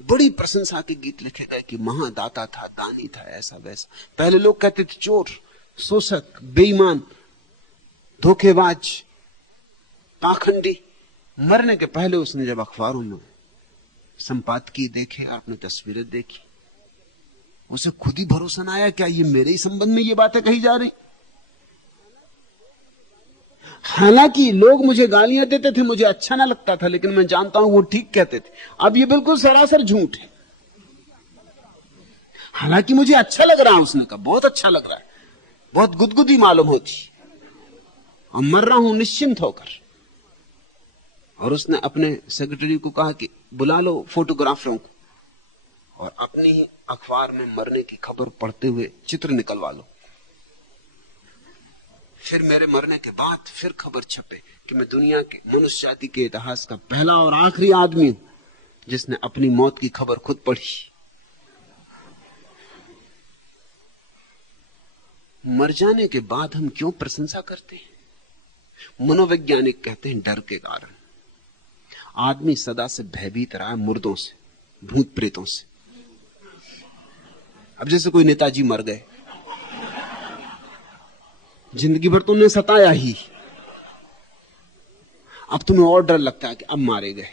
बड़ी प्रशंसा के गीत लिखे गए कि महादाता था, दानी था, ऐसा वैसा। पहले लोग कहते थे चोर, शोषक, बेईमान, धोखेबाज, पाखंडी। मरने के पहले उसने जब अखबारों में संपादकीय देखे, आपने तस्वीरें देखी, उसे खुद ही भरोसा न आया क्या ये मेरे ही संबंध में ये बातें कही जा रही। हालांकि लोग मुझे गालियां देते थे, मुझे अच्छा ना लगता था, लेकिन मैं जानता हूं वो ठीक कहते थे। अब ये बिल्कुल सरासर झूठ है। हालांकि मुझे अच्छा लग रहा है, उसने कहा बहुत अच्छा लग रहा है, बहुत गुदगुदी मालूम होती, और मर रहा हूं निश्चिंत होकर। और उसने अपने सेक्रेटरी को कहा कि बुला लो फोटोग्राफरों को और अपनी ही अखबार में मरने की खबर पढ़ते हुए चित्र निकलवा लो, फिर मेरे मरने के बाद फिर खबर छपे कि मैं दुनिया के मनुष्य जाति के इतिहास का पहला और आखिरी आदमी हूं जिसने अपनी मौत की खबर खुद पढ़ी। मर जाने के बाद हम क्यों प्रशंसा करते हैं? मनोवैज्ञानिक कहते हैं डर के कारण। आदमी सदा से भयभीत रहा है मुर्दों से, भूत प्रेतों से। अब जैसे कोई नेताजी मर गए, जिंदगी भर तुमने सताया ही, अब तुम्हें और डर लगता है कि अब मारे गए,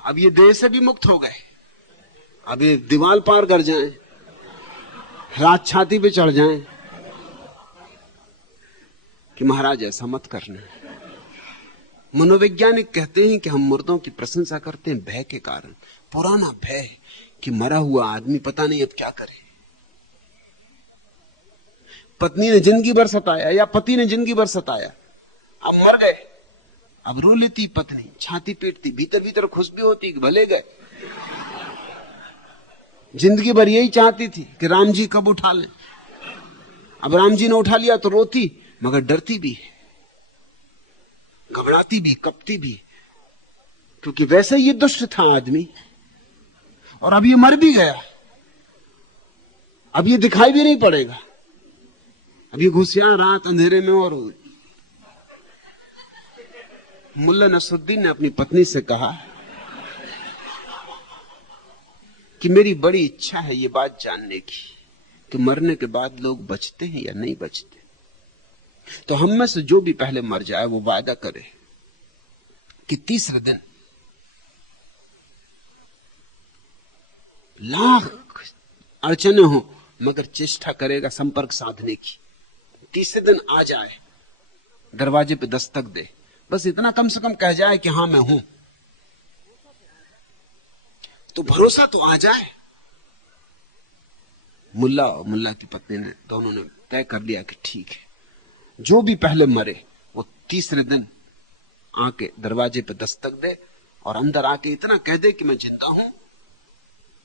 अब ये देह से भी मुक्त हो गए, अब ये दीवार पार कर जाएं, रात छाती पे चढ़ जाएं कि महाराज ऐसा मत करना। मनोवैज्ञानिक कहते हैं कि हम मुर्दों की प्रशंसा करते हैं भय के कारण। पुराना भय कि मरा हुआ आदमी पता नहीं अब क्या करे। पत्नी ने जिंदगी भर सताया या पति ने जिंदगी भर सताया, अब मर गए, अब रो लेती पत्नी, छाती पीटती, भीतर भीतर खुश भी होती कि भले गए। जिंदगी भर यही चाहती थी कि राम जी कब उठा लें, अब राम जी ने उठा लिया तो रोती, मगर डरती भी है, घबराती भी, कपती भी, क्योंकि वैसे ये दुष्ट था आदमी, और अब ये मर भी गया, अब ये दिखाई भी नहीं पड़ेगा। अभी घुसिया रात अंधेरे में। और मुल्ला नसरुद्दीन ने अपनी पत्नी से कहा कि मेरी बड़ी इच्छा है ये बात जानने की कि मरने के बाद लोग बचते हैं या नहीं बचते। तो हम में से जो भी पहले मर जाए वो वादा करे कि तीसरे दिन लाख अड़चने हो मगर चेष्टा करेगा संपर्क साधने की। तीसरे दिन आ जाए, दरवाजे पे दस्तक दे, बस इतना कम से कम कह जाए कि हां मैं हूं, तो भरोसा तो आ जाए। मुल्ला और मुल्ला की पत्नी ने दोनों ने तय कर लिया कि ठीक है, जो भी पहले मरे वो तीसरे दिन आके दरवाजे पे दस्तक दे और अंदर आके इतना कह दे कि मैं जिंदा हूं।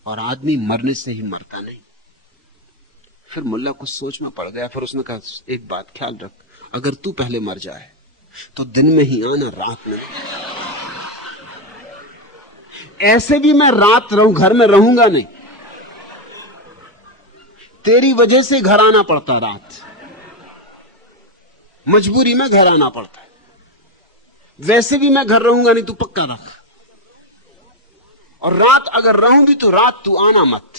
और आदमी मरने से ही मरता नहीं। फिर मुल्ला कुछ सोच में पड़ गया। फिर उसने कहा एक बात ख्याल रख, अगर तू पहले मर जाए तो दिन में ही आना, रात में। ऐसे भी मैं रात रहूं, घर में रहूंगा नहीं, तेरी वजह से घर आना पड़ता, रात मजबूरी में घर आना पड़ता है। वैसे भी मैं घर रहूंगा नहीं, तू पक्का रख। और रात अगर रहूं भी तो रात तू आना मत,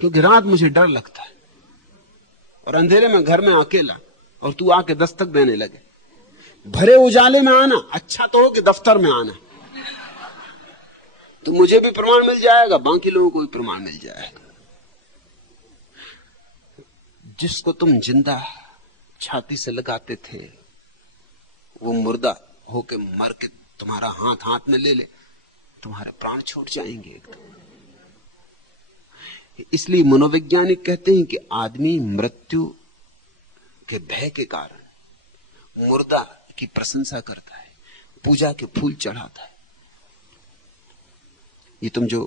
क्योंकि रात मुझे डर लगता है। और अंधेरे में घर में अकेला और तू आके दस्तक देने लगे, भरे उजाले में आना। अच्छा तो हो कि दफ्तर में आना, तो मुझे भी प्रमाण मिल जाएगा, बाकी लोगों को भी प्रमाण मिल जाएगा। जिसको तुम जिंदा छाती से लगाते थे वो मुर्दा होके मर के तुम्हारा हाथ हाथ में ले ले, तुम्हारे प्राण छूट जाएंगे एकदम। इसलिए मनोवैज्ञानिक कहते हैं कि आदमी मृत्यु के भय के कारण मुर्दा की प्रशंसा करता है, पूजा के फूल चढ़ाता है। ये तुम जो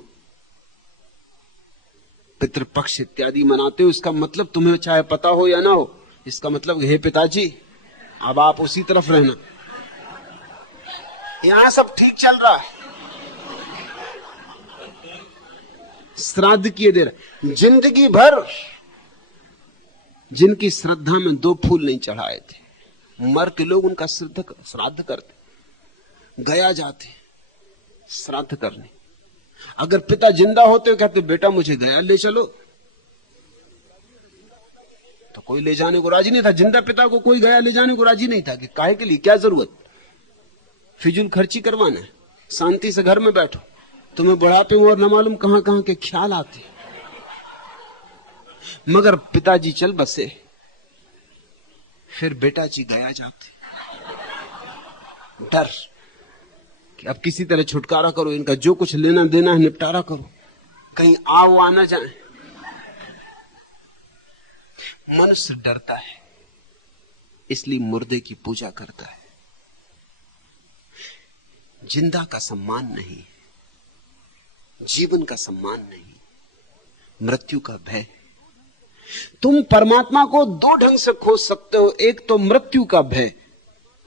पितृपक्ष इत्यादि मनाते हो, इसका मतलब तुम्हें चाहे पता हो या ना हो, इसका मतलब हे पिताजी अब आप उसी तरफ रहना, यहां सब ठीक चल रहा है, श्राद्ध किए दे रहे। जिंदगी भर जिनकी श्रद्धा में 2 फूल नहीं चढ़ाए थे, मर के लोग उनका श्राद्ध करते, गया जाते श्राद्ध करने। अगर पिता जिंदा होते कहते बेटा मुझे गया ले चलो, तो कोई ले जाने को राजी नहीं था। जिंदा पिता को कोई गया ले जाने को राजी नहीं था कि काहे के लिए, क्या जरूरत, फिजूल खर्ची करवाना है, शांति से घर में बैठो। तुम्हें बुढ़ापे में और न मालूम कहां कहां के ख्याल आते। मगर पिताजी चल बसे, फिर बेटा जी गया जाते, डर कि अब किसी तरह छुटकारा करो, इनका जो कुछ लेना देना है निपटारा करो, कहीं आओ आना जाए। मनुष्य डरता है, इसलिए मुर्दे की पूजा करता है। जिंदा का सम्मान नहीं, जीवन का सम्मान नहीं, मृत्यु का भय। तुम परमात्मा को 2 ढंग से खोज सकते हो, एक तो मृत्यु का भय,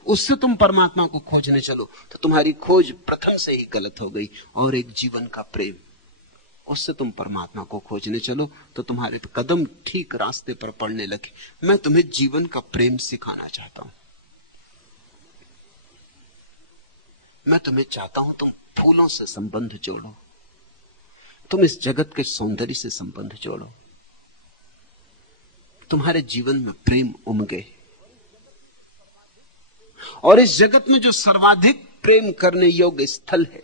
उससे तुम परमात्मा को खोजने चलो तो तुम्हारी खोज प्रथम से ही गलत हो गई। और एक जीवन का प्रेम, उससे तुम परमात्मा को खोजने चलो तो तुम्हारे कदम ठीक रास्ते पर पड़ने लगे। मैं तुम्हें जीवन का प्रेम सिखाना चाहता हूं। मैं तुम्हें चाहता हूं तुम फूलों से संबंध जोड़ो, तुम इस जगत के सौंदर्य से संबंध जोड़ो, तुम्हारे जीवन में प्रेम उमगे। और इस जगत में जो सर्वाधिक प्रेम करने योग्य स्थल है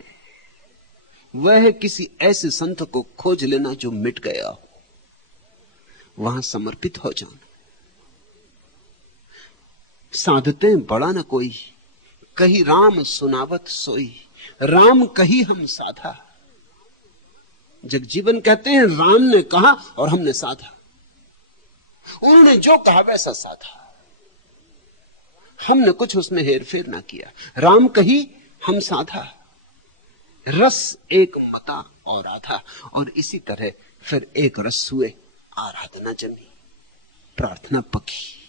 वह है किसी ऐसे संत को खोज लेना जो मिट गया हो, वहां समर्पित हो जाना। साधते बड़ा न कोई, कही राम सुनावत सोई, राम कही हम साधा। जगजीवन कहते हैं राम ने कहा और हमने साधा, उन्होंने जो कहा वैसा साधा, हमने कुछ उसमें हेरफेर ना किया। राम कही हम साधा, रस एक मता और आधा। और इसी तरह फिर एक रस हुए, आराधना जमी, प्रार्थना पकी।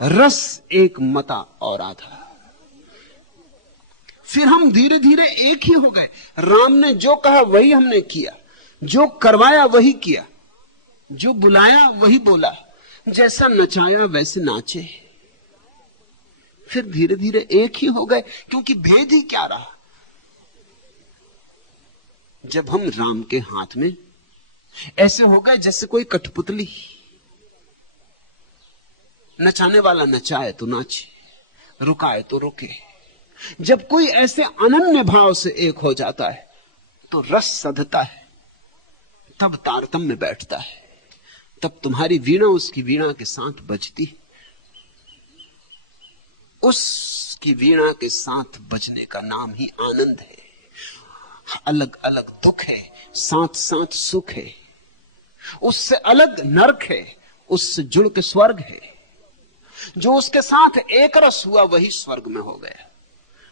रस एक मता और आधा, फिर हम धीरे धीरे एक ही हो गए। राम ने जो कहा वही हमने किया, जो करवाया वही किया, जो बुलाया वही बोला। जैसा नचाया वैसे नाचे, फिर धीरे धीरे एक ही हो गए, क्योंकि भेद ही क्या रहा। जब हम राम के हाथ में ऐसे हो गए जैसे कोई कठपुतली, नचाने वाला नचाए तो नाचे, रुकाए तो रुके। जब कोई ऐसे अनन्य भाव से एक हो जाता है तो रस सधता है, तब तारतम्य बैठता है, तब तुम्हारी वीणा उसकी वीणा के साथ बजती है। उसकी वीणा के साथ बजने का नाम ही आनंद है। अलग अलग दुख है, साथ साथ सुख है। उससे अलग नरक है, उससे जुड़ के स्वर्ग है। जो उसके साथ एक रस हुआ वही स्वर्ग में हो गया,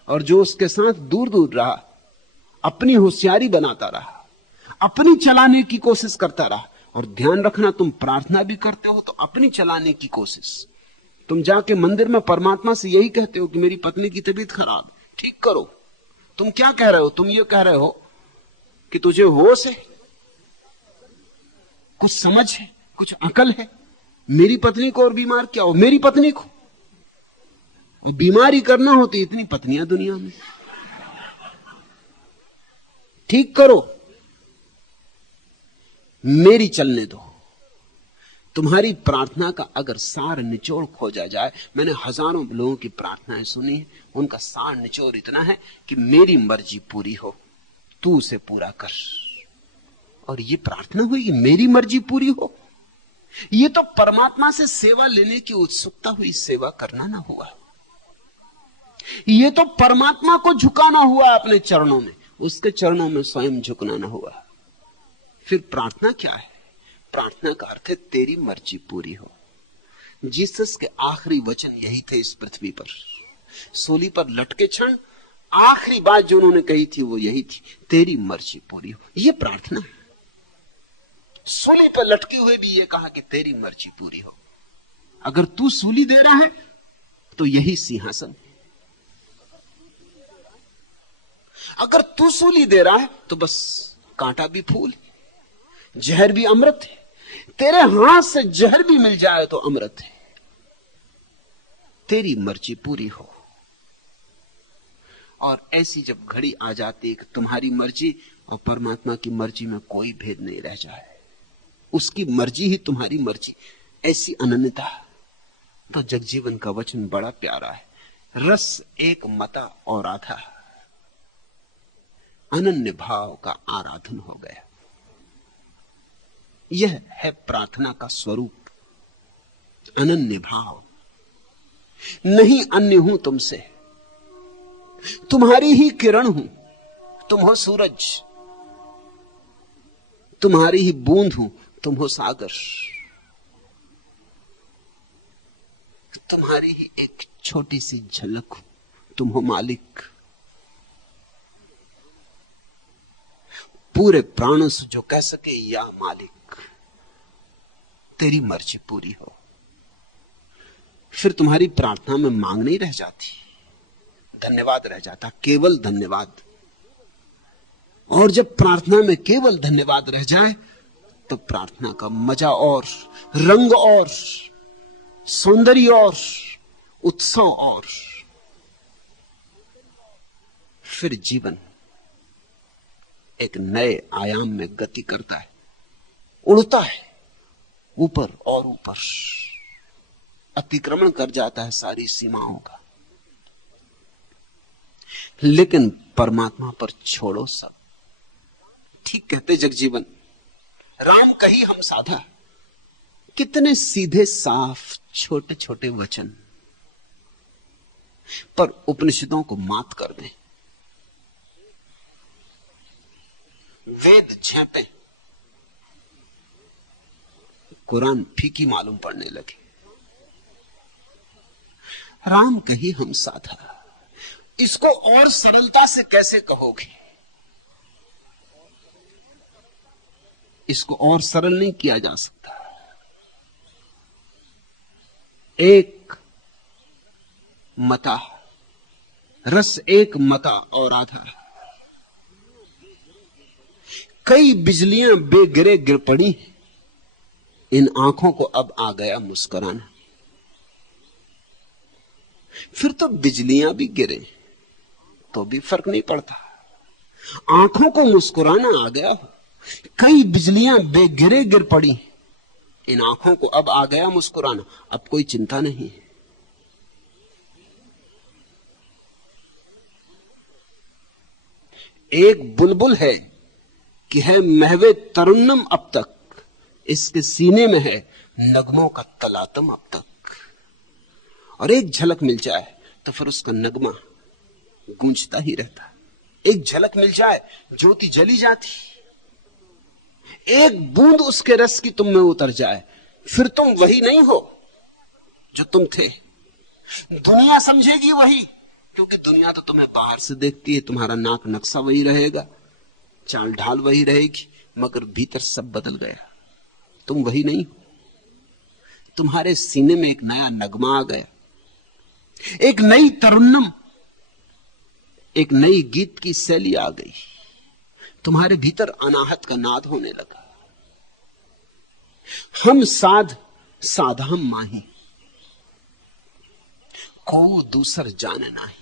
और जो उसके साथ दूर दूर रहा, अपनी होशियारी बनाता रहा, अपनी चलाने की कोशिश करता रहा। और ध्यान रखना, तुम प्रार्थना भी करते हो तो अपनी चलाने की कोशिश। तुम जाके मंदिर में परमात्मा से यही कहते हो कि मेरी पत्नी की तबीयत खराब, ठीक करो। तुम क्या कह रहे हो? तुम ये कह रहे हो कि तुझे होश है, कुछ समझ है, कुछ अकल है। मेरी पत्नी को और बीमार क्या हो, मेरी पत्नी को और बीमारी करना होती, इतनी पत्नियां दुनिया में, ठीक करो, मेरी चलने दो। तुम्हारी प्रार्थना का अगर सार निचोड़ खोजा जाए, मैंने हजारों लोगों की प्रार्थनाएं सुनी है, उनका सार निचोड़ इतना है कि मेरी मर्जी पूरी हो, तू उसे पूरा कर। और ये प्रार्थना हुई कि मेरी मर्जी पूरी हो, ये तो परमात्मा से सेवा लेने की उत्सुकता हुई, सेवा करना ना हुआ। ये तो परमात्मा को झुकाना हुआ अपने चरणों में, उसके चरणों में स्वयं झुकना ना हुआ। फिर प्रार्थना क्या है? प्रार्थना का अर्थ है तेरी मर्जी पूरी हो। जीसस के आखिरी वचन यही थे इस पृथ्वी पर। सूली पर लटके क्षण आखिरी बात जो उन्होंने कही थी वो यही थी, तेरी मर्जी पूरी हो। ये प्रार्थना है। सूली पर लटके हुए भी ये कहा कि तेरी मर्जी पूरी हो। अगर तू सूली दे रहा है तो यही सिंहासन है। अगर तू सूली दे रहा है तो बस कांटा भी फूल, जहर भी अमृत है। तेरे हाथ से जहर भी मिल जाए तो अमृत है। तेरी मर्जी पूरी हो। और ऐसी जब घड़ी आ जाती है कि तुम्हारी मर्जी और परमात्मा की मर्जी में कोई भेद नहीं रह जाए, उसकी मर्जी ही तुम्हारी मर्जी, ऐसी अनन्यता, तो जगजीवन का वचन बड़ा प्यारा है। रस एक मता और आधा, अनन्य भाव का आराधन हो गया। यह है प्रार्थना का स्वरूप, अनन्य भाव। नहीं अन्य हूं तुमसे, तुम्हारी ही किरण हूं, तुम हो सूरज, तुम्हारी ही बूंद हूं, तुम हो सागर, तुम्हारी ही एक छोटी सी झलक हूं, तुम हो मालिक। पूरे प्राणों से जो कह सके या मालिक, तेरी मर्जी पूरी हो। फिर तुम्हारी प्रार्थना में मांग नहीं रह जाती, धन्यवाद रह जाता, केवल धन्यवाद। और जब प्रार्थना में केवल धन्यवाद रह जाए तो प्रार्थना का मजा और, रंग और, सौंदर्य और, उत्सव और। फिर जीवन एक नए आयाम में गति करता है, उड़ता है ऊपर और ऊपर, अतिक्रमण कर जाता है सारी सीमाओं का। लेकिन परमात्मा पर छोड़ो सब। ठीक कहते जगजीवन, राम कही हम साधा। कितने सीधे साफ छोटे छोटे वचन, पर उपनिषदों को मात कर दें। वेद झेपे, कुरान फीकी मालूम पड़ने लगे। राम कही हम साधा, इसको और सरलता से कैसे कहोगे? इसको और सरल नहीं किया जा सकता। एक मता, रस एक मता और आधा। कई बिजलियां बेगिरे गिर पड़ी, इन आंखों को अब आ गया मुस्कुराना। फिर तो बिजलियां भी गिरे तो भी फर्क नहीं पड़ता। आंखों को मुस्कुराना आ गया। कई बिजलियां बेगिरे गिर पड़ी, इन आंखों को अब आ गया मुस्कुराना। अब कोई चिंता नहीं है। एक बुलबुल है कि है महवे तरुन्नम अब तक, इसके सीने में है नगमों का तलातम अब तक। और एक झलक मिल जाए तो फिर उसका नगमा गूंजता ही रहता। एक झलक मिल जाए ज्योति जली जाती। एक बूंद उसके रस की तुम में उतर जाए, फिर तुम वही नहीं हो जो तुम थे। दुनिया समझेगी वही, क्योंकि दुनिया तो तुम्हें बाहर से देखती है। तुम्हारा नाक नक्शा वही रहेगा, चाल ढाल वही रहेगी, मगर भीतर सब बदल गया। तुम वही नहीं हो। तुम्हारे सीने में एक नया नगमा आ गया, एक नई तरुन्नम, एक नई गीत की शैली आ गई। तुम्हारे भीतर अनाहत का नाद होने लगा। हम साध साधा हम माही, को दूसर जाने नाही।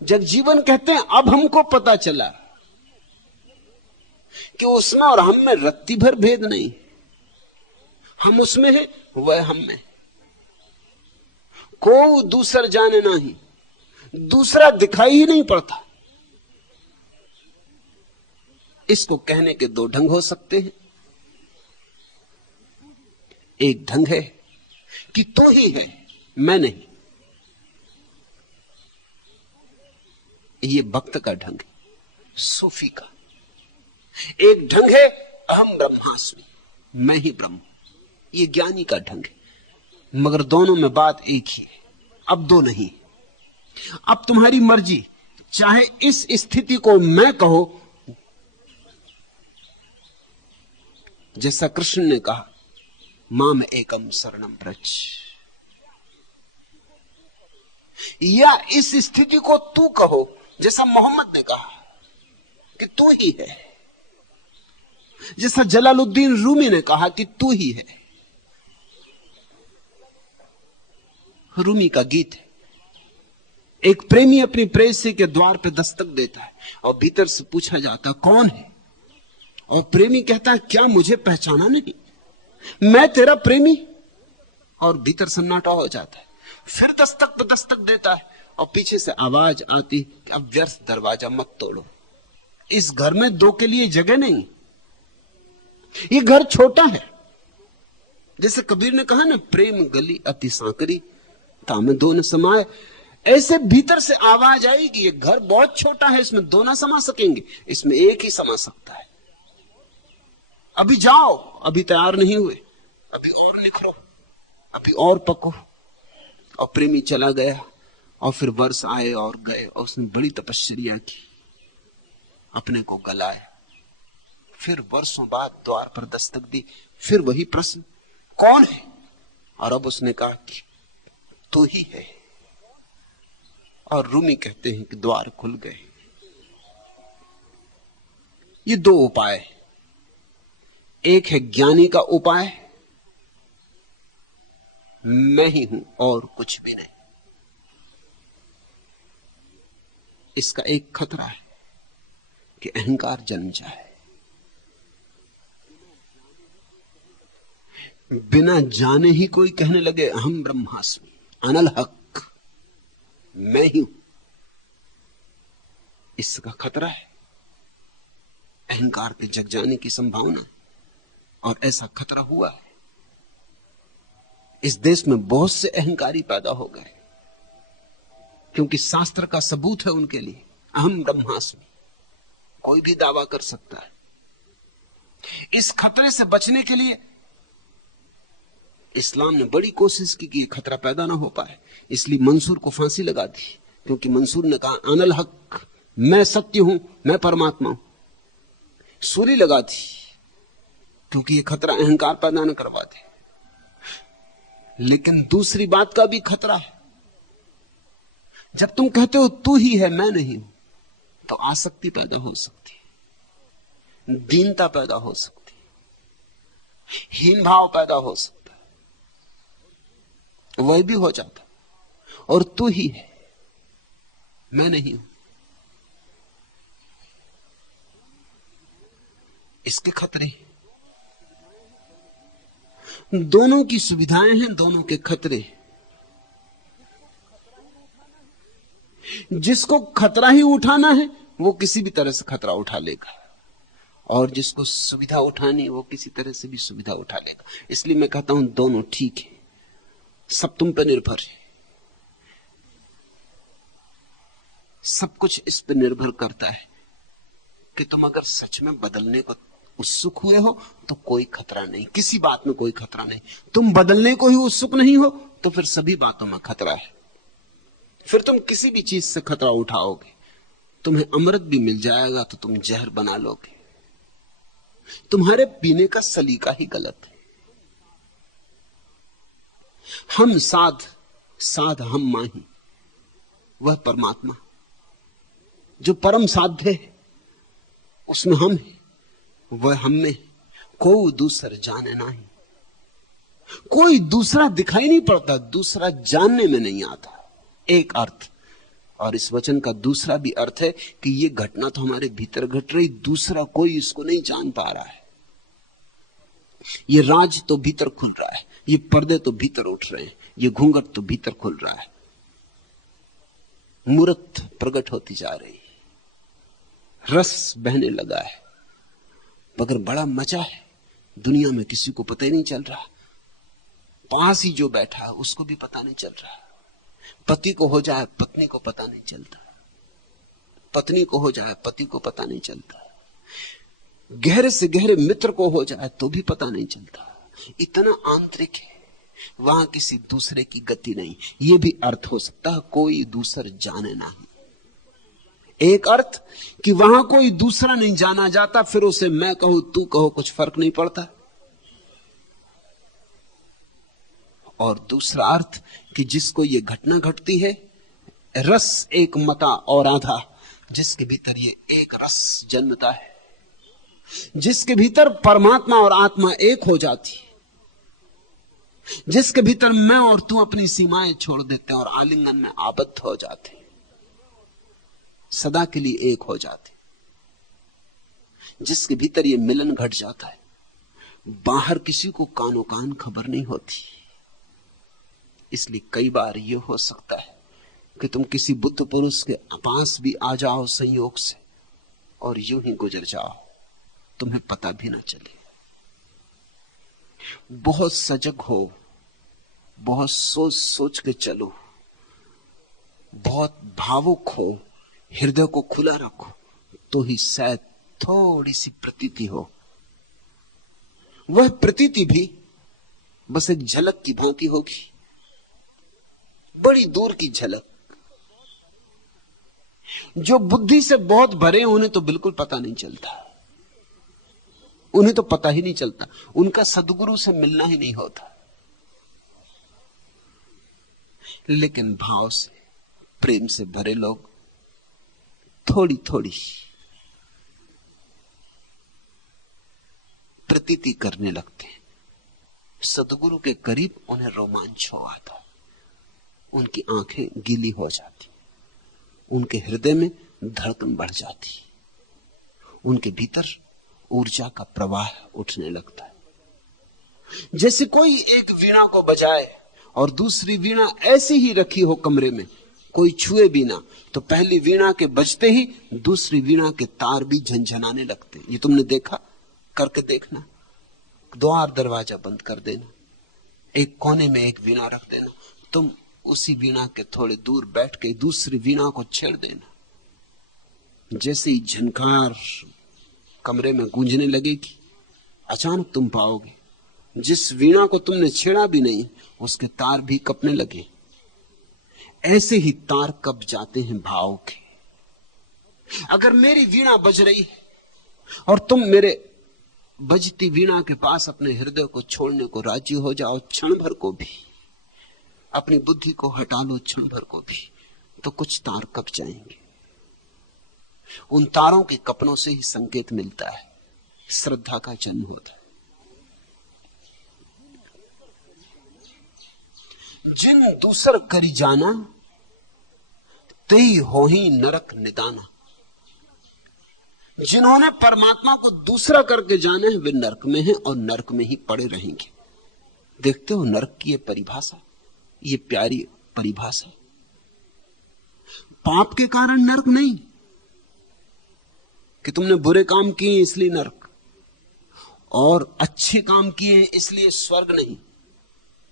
जगजीवन कहते हैं अब हमको पता चला कि उसमें और हम में रत्ती भर भेद नहीं। हम उसमें है, वह हम में। को दूसर जाने नाही, दूसरा दिखाई ही नहीं पड़ता। इसको कहने के दो ढंग हो सकते हैं। एक ढंग है कि तो ही है, मैं नहीं। ये भक्त का ढंग है, सूफी का। एक ढंग है अहम ब्रह्मास्मि, मैं ही ब्रह्म, ये ज्ञानी का ढंग है। मगर दोनों में बात एक ही है, अब दो नहीं। अब तुम्हारी मर्जी, चाहे इस स्थिति को मैं कहो, जैसा कृष्ण ने कहा माम एकम शरणम व्रज, या इस स्थिति को तू कहो, जैसा मोहम्मद ने कहा कि तू ही है, जैसा जलालुद्दीन रूमी ने कहा कि तू ही है। रूमी का गीत है, एक प्रेमी अपनी प्रेयसी के द्वार पे दस्तक देता है और भीतर से पूछा जाता कौन है, और प्रेमी कहता है क्या मुझे पहचाना नहीं, मैं तेरा प्रेमी। और भीतर सन्नाटा हो जाता है। फिर दस्तक पे दस्तक देता है और पीछे से आवाज आती कि अब व्यर्थ दरवाजा मत तोड़ो, इस घर में दो के लिए जगह नहीं, ये घर छोटा है। जैसे कबीर ने कहा ना, प्रेम गली अति सांकरी तामे दो न समाए। ऐसे भीतर से आवाज आएगी ये घर बहुत छोटा है, इसमें दो ना समा सकेंगे, इसमें एक ही समा सकता है। अभी जाओ, अभी तैयार नहीं हुए, अभी और निखरो, अभी और पको। और प्रेमी चला गया और फिर वर्ष आए और गए और उसने बड़ी तपस्या की, अपने को गलाया। फिर वर्षों बाद द्वार पर दस्तक दी, फिर वही प्रश्न कौन है, और अब उसने कहा कि तू ही है। और रूमी कहते हैं कि द्वार खुल गए। ये दो उपाय, एक है ज्ञानी का उपाय, मैं ही हूं और कुछ भी नहीं। इसका एक खतरा है कि अहंकार जन्म जाए। बिना जाने ही कोई कहने लगे अहम ब्रह्मास्मि, अनल हक, मैं ही हूं। इसका खतरा है, अहंकार के जग जाने की संभावना, और ऐसा खतरा हुआ है। इस देश में बहुत से अहंकारी पैदा हो गए, क्योंकि शास्त्र का सबूत है उनके लिए, अहम ब्रह्मास्मि, कोई भी दावा कर सकता है। इस खतरे से बचने के लिए इस्लाम ने बड़ी कोशिश की कि खतरा पैदा ना हो पाए, इसलिए मंसूर को फांसी लगा दी, क्योंकि मंसूर ने कहा अनल हक, मैं सत्य हूं, मैं परमात्मा हूं। सूली लगा दी क्योंकि ये खतरा अहंकार पैदा न करवा दे। लेकिन दूसरी बात का भी खतरा है, जब तुम कहते हो तू ही है मैं नहीं हूं, तो आसक्ति पैदा हो सकती है, दीनता पैदा हो सकती है, हीन भाव पैदा हो सकता है, वह भी हो जाता। और तू ही है, मैं नहीं हूं। इसके खतरे, दोनों की सुविधाएं हैं, दोनों के खतरे। जिसको खतरा ही उठाना है वो किसी भी तरह से खतरा उठा लेगा, और जिसको सुविधा उठानी है वो किसी तरह से भी सुविधा उठा लेगा। इसलिए मैं कहता हूं दोनों ठीक है, सब तुम पर निर्भर है। सब कुछ इस पर निर्भर करता है कि तुम अगर सच में बदलने को उत्सुक हुए हो तो कोई खतरा नहीं, किसी बात में कोई खतरा नहीं। तुम बदलने को ही उत्सुक नहीं हो तो फिर सभी बातों में खतरा है। फिर तुम किसी भी चीज से खतरा उठाओगे, तुम्हें अमृत भी मिल जाएगा तो तुम जहर बना लोगे। तुम्हारे पीने का सलीका ही गलत है। हम साध, साध हम माही, वह परमात्मा जो परम साध्य है उसमें हम है, वह हम में। कोई दूसरा जाने नहीं, कोई दूसरा दिखाई नहीं पड़ता, दूसरा जानने में नहीं आता। एक अर्थ। और इस वचन का दूसरा भी अर्थ है कि ये घटना तो हमारे भीतर घट रही, दूसरा कोई इसको नहीं जान पा रहा है। ये राज तो भीतर खुल रहा है, ये पर्दे तो भीतर उठ रहे हैं, ये घूंघट तो भीतर खुल रहा है, मूर्त प्रकट होती जा रही, रस बहने लगा है। मगर बड़ा मजा है, दुनिया में किसी को पता ही नहीं चल रहा। पास ही जो बैठा है उसको भी पता नहीं चल रहा। पति को हो जाए पत्नी को पता नहीं चलता, पत्नी को हो जाए पति को पता नहीं चलता, गहरे से गहरे मित्र को हो जाए तो भी पता नहीं चलता। इतना आंतरिक है, वहां किसी दूसरे की गति नहीं। ये भी अर्थ हो सकता है कोई दूसरा जाने नहीं। एक अर्थ कि वहां कोई दूसरा नहीं जाना जाता, फिर उसे मैं कहूं तू कहो कुछ फर्क नहीं पड़ता। और दूसरा अर्थ कि जिसको ये घटना घटती है, रस एक मता और आधा, जिसके भीतर ये एक रस जन्मता है, जिसके भीतर परमात्मा और आत्मा एक हो जाती, जिसके भीतर मैं और तू अपनी सीमाएं छोड़ देते हैं और आलिंगन में आबद्ध हो जाते, सदा के लिए एक हो जाते, जिसके भीतर ये मिलन घट जाता है। बाहर किसी को कानो कान खबर नहीं होती। इसलिए कई बार ये हो सकता है कि तुम किसी बुद्ध पुरुष के पास भी आ जाओ संयोग से और यूं ही गुजर जाओ, तुम्हें पता भी ना चले। बहुत सजग हो, बहुत सोच सोच के चलो, बहुत भावुक हो, हृदय को खुला रखो, तो ही शायद थोड़ी सी प्रतीति हो। वह प्रतीति भी बस एक झलक की भांति होगी, बड़ी दूर की झलक। जो बुद्धि से बहुत भरे उन्हें तो बिल्कुल पता नहीं चलता, उन्हें तो पता ही नहीं चलता, उनका सद्गुरु से मिलना ही नहीं होता। लेकिन भाव से, प्रेम से भरे लोग थोड़ी थोड़ी प्रतीति करने लगते हैं। सद्गुरु के करीब उन्हें रोमांच हो आता, उनकी आंखें गीली हो जाती, उनके हृदय में धड़कन बढ़ जाती, उनके भीतर ऊर्जा का प्रवाह उठने लगता है। जैसे कोई एक वीणा को बजाए और दूसरी वीणा ऐसी ही रखी हो कमरे में, कोई छुए भी ना, तो पहली वीणा के बजते ही दूसरी वीणा के तार भी झनझनाने लगते। ये तुमने देखा, करके देखना। द्वार दरवाजा बंद कर देना, एक कोने में एक वीणा रख देना, तुम उसी वीणा के थोड़े दूर बैठ के दूसरी वीणा को छेड़ देना। जैसे ही झनकार कमरे में गूंजने लगेगी, अचानक तुम पाओगे जिस वीणा को तुमने छेड़ा भी नहीं उसके तार भी कपने लगे। ऐसे ही तार कब जाते हैं भाव के। अगर मेरी वीणा बज रही है और तुम मेरे बजती वीणा के पास अपने हृदय को छोड़ने को राजी हो जाओ, क्षण भर को भी, अपनी बुद्धि को हटा लो क्षण भर को भी, तो कुछ तार कप जाएंगे। उन तारों के कपनों से ही संकेत मिलता है, श्रद्धा का जन्म होता है। जिन दूसर करी जाना तेई हो ही नरक निदाना। जिन्होंने परमात्मा को दूसरा करके जाने हैं वे नरक में हैं और नरक में ही पड़े रहेंगे। देखते हो नरक की ये परिभाषा, ये प्यारी परिभाषा। पाप के कारण नरक नहीं कि तुमने बुरे काम किए इसलिए नरक, और अच्छे काम किए इसलिए स्वर्ग नहीं।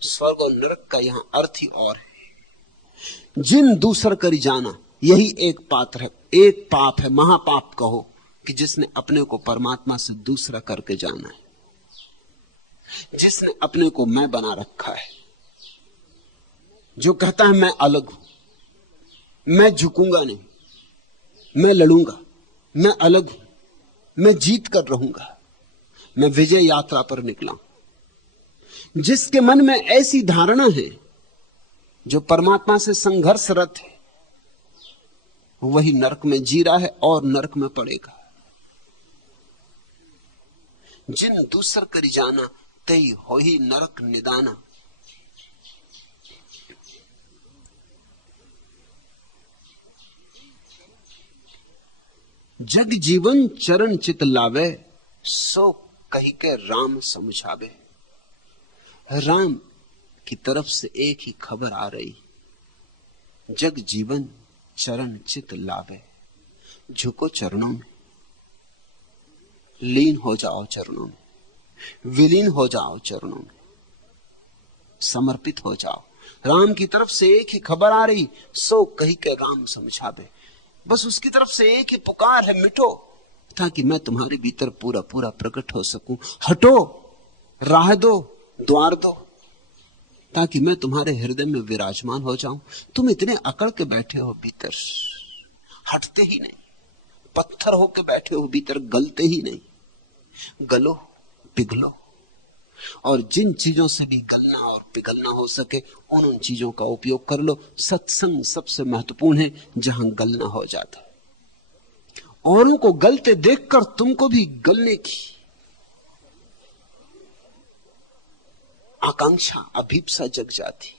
स्वर्ग और नरक का यहां अर्थ ही और है। जिन दूसर करी जाना, यही एक पात्र है, एक पाप है, महापाप कहो, कि जिसने अपने को परमात्मा से दूसरा करके जाना है, जिसने अपने को मैं बना रखा है, जो कहता है मैं अलग हूं, मैं झुकूंगा नहीं, मैं लड़ूंगा, मैं अलग हूं, मैं जीत कर रहूंगा, मैं विजय यात्रा पर निकला। जिसके मन में ऐसी धारणा है, जो परमात्मा से संघर्षरत है, वही नरक में जी रहा है और नरक में पड़ेगा। जिन दूसर करी जाना तई हो ही नरक निदाना। जग जीवन चरण चित लावे, सो कही के राम समझावे। राम की तरफ से एक ही खबर आ रही, जग जीवन चरण चित लावे। झुको चरणों में, लीन हो जाओ चरणों में, विलीन हो जाओ चरणों में, समर्पित हो जाओ। राम की तरफ से एक ही खबर आ रही, सो कही के राम समझावे। बस उसकी तरफ से एक ही पुकार है, मिटो, ताकि मैं तुम्हारे भीतर पूरा पूरा प्रकट हो सकूं। हटो, राह दो, द्वार दो, ताकि मैं तुम्हारे हृदय में विराजमान हो जाऊं। तुम इतने अकड़ के बैठे हो भीतर, हटते ही नहीं, पत्थर होके बैठे हो भीतर, गलते ही नहीं। गलो, पिघलो, और जिन चीजों से भी गलना और पिघलना हो सके उन चीजों का उपयोग कर लो। सत्संग सबसे महत्वपूर्ण है, जहां गलना हो जाता है। औरों को गलते देखकर तुमको भी गलने की आकांक्षा, अभीप्सा जग जाती।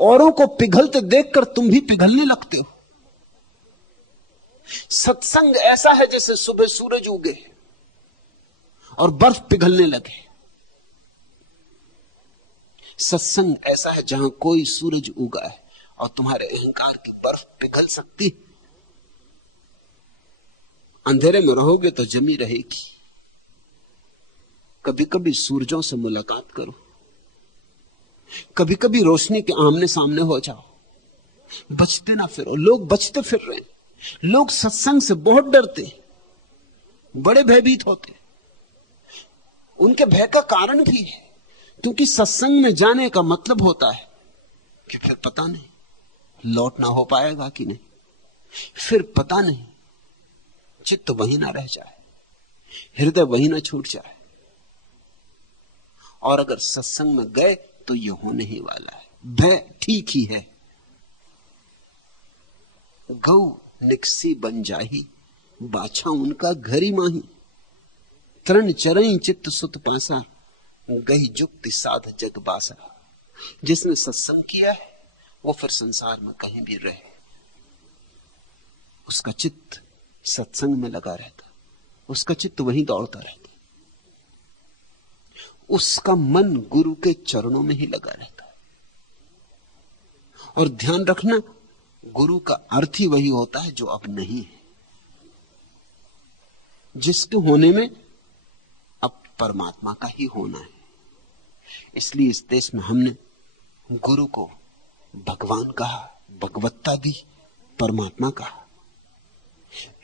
औरों को पिघलते देखकर तुम भी पिघलने लगते हो। सत्संग ऐसा है जैसे सुबह सूरज उगे और बर्फ पिघलने लगे। सत्संग ऐसा है जहां कोई सूरज उगा है और तुम्हारे अहंकार की बर्फ पिघल सकती। अंधेरे में रहोगे तो जमी रहेगी। कभी कभी सूरजों से मुलाकात करो, कभी कभी रोशनी के आमने सामने हो जाओ। बचते ना फिरो। लोग बचते फिर रहे हैं। लोग सत्संग से बहुत डरते, बड़े भयभीत होते। उनके भय का कारण भी है, क्योंकि सत्संग में जाने का मतलब होता है कि फिर पता नहीं लौटना हो पाएगा कि नहीं, फिर पता नहीं चित्त वहीं ना रह जाए, हृदय वहीं ना छूट जाए। और अगर सत्संग में गए तो ये होने ही वाला है। भय ठीक ही है। गौ निकसी बन जाही, बाछा उनका घरी माही। तरण चरई चित्त सुत पासा, गही जुक्ति साध जग बासा। जिसने सत्संग किया है वो फिर संसार में कहीं भी रहे, उसका चित्त सत्संग में लगा रहता, उसका चित्त वहीं दौड़ता रहता, उसका मन गुरु के चरणों में ही लगा रहता है। और ध्यान रखना, गुरु का अर्थ ही वही होता है जो अब नहीं है। जिसके होने में अब परमात्मा का ही होना है। इसलिए इस देश में हमने गुरु को भगवान कहा, भगवत्ता दी, परमात्मा कहा।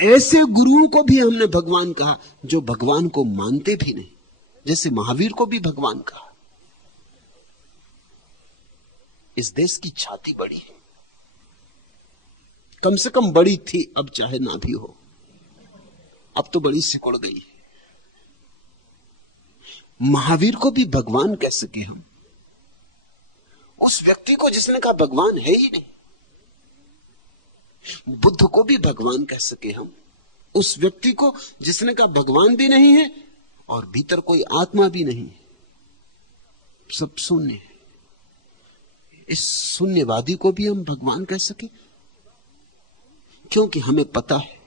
ऐसे गुरुओं को भी हमने भगवान कहा जो भगवान को मानते भी नहीं, जैसे महावीर को भी भगवान कहा। इस देश की छाती बड़ी है, कम से कम बड़ी थी, अब चाहे ना भी हो, अब तो बड़ी सिकुड़ गई है। महावीर को भी भगवान कह सके हम, उस व्यक्ति को जिसने कहा भगवान है ही नहीं। बुद्ध को भी भगवान कह सके हम, उस व्यक्ति को जिसने कहा भगवान भी नहीं है और भीतर कोई आत्मा भी नहीं है, सब शून्य है। इस शून्यवादी को भी हम भगवान कह सके, क्योंकि हमें पता है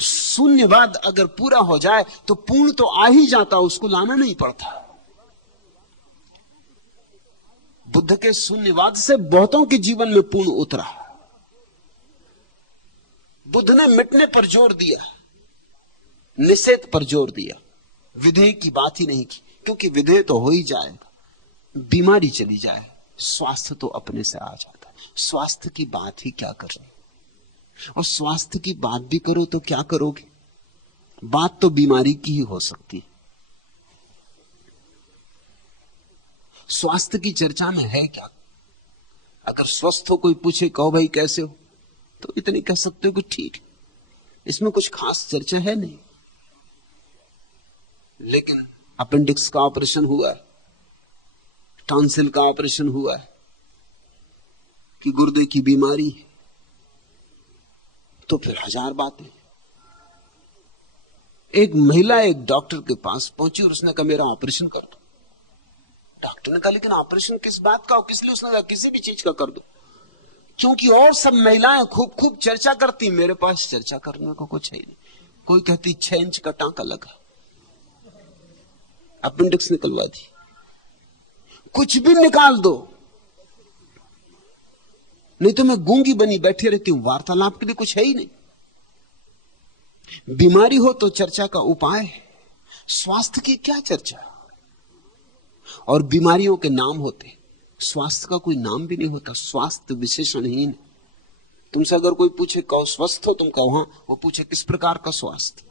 शून्यवाद अगर पूरा हो जाए तो पूर्ण तो आ ही जाता, उसको लाना नहीं पड़ता। बुद्ध के शून्यवाद से बहुतों के जीवन में पूर्ण उतरा। बुद्ध ने मिटने पर जोर दिया, निषेध पर जोर दिया, विधेय की बात ही नहीं की, क्योंकि विधेय तो हो ही जाएगा, बीमारी चली जाए, स्वास्थ्य तो अपने से आ जाता है। स्वास्थ्य की बात ही क्या कर रहे, और स्वास्थ्य की बात भी करो तो क्या करोगे, बात तो बीमारी की ही हो सकती है। स्वास्थ्य की चर्चा में है क्या? अगर स्वस्थ हो कोई पूछे कहो भाई कैसे हो, तो इतने कह सकते हो कि ठीक, इसमें कुछ खास चर्चा है नहीं। लेकिन अपेंडिक्स का ऑपरेशन हुआ है, टॉन्सिल का ऑपरेशन हुआ है, कि गुर्दे की बीमारी है, तो फिर हजार बातें। एक महिला एक डॉक्टर के पास पहुंची और उसने कहा मेरा ऑपरेशन कर दो। डॉक्टर ने कहा लेकिन ऑपरेशन किस बात का हो, किस लिए? उसने कहा किसी भी चीज का कर दो, क्योंकि और सब महिलाएं खूब खूब चर्चा करती, मेरे पास चर्चा करने को कुछ है नहीं। कोई कहती 6 इंच का टांका लगा, अपेंडिक्स निकलवा दी, कुछ भी निकाल दो, नहीं तो मैं गूंगी बनी बैठी रहती हूं, वार्तालाप के लिए कुछ है ही नहीं। बीमारी हो तो चर्चा का उपाय है, स्वास्थ्य की क्या चर्चा? और बीमारियों के नाम होते, स्वास्थ्य का कोई नाम भी नहीं होता, स्वास्थ्य विशेषणहीन। तुमसे अगर कोई पूछे कहो स्वस्थ हो, तुम कहो हां, वो पूछे किस प्रकार का स्वास्थ्य,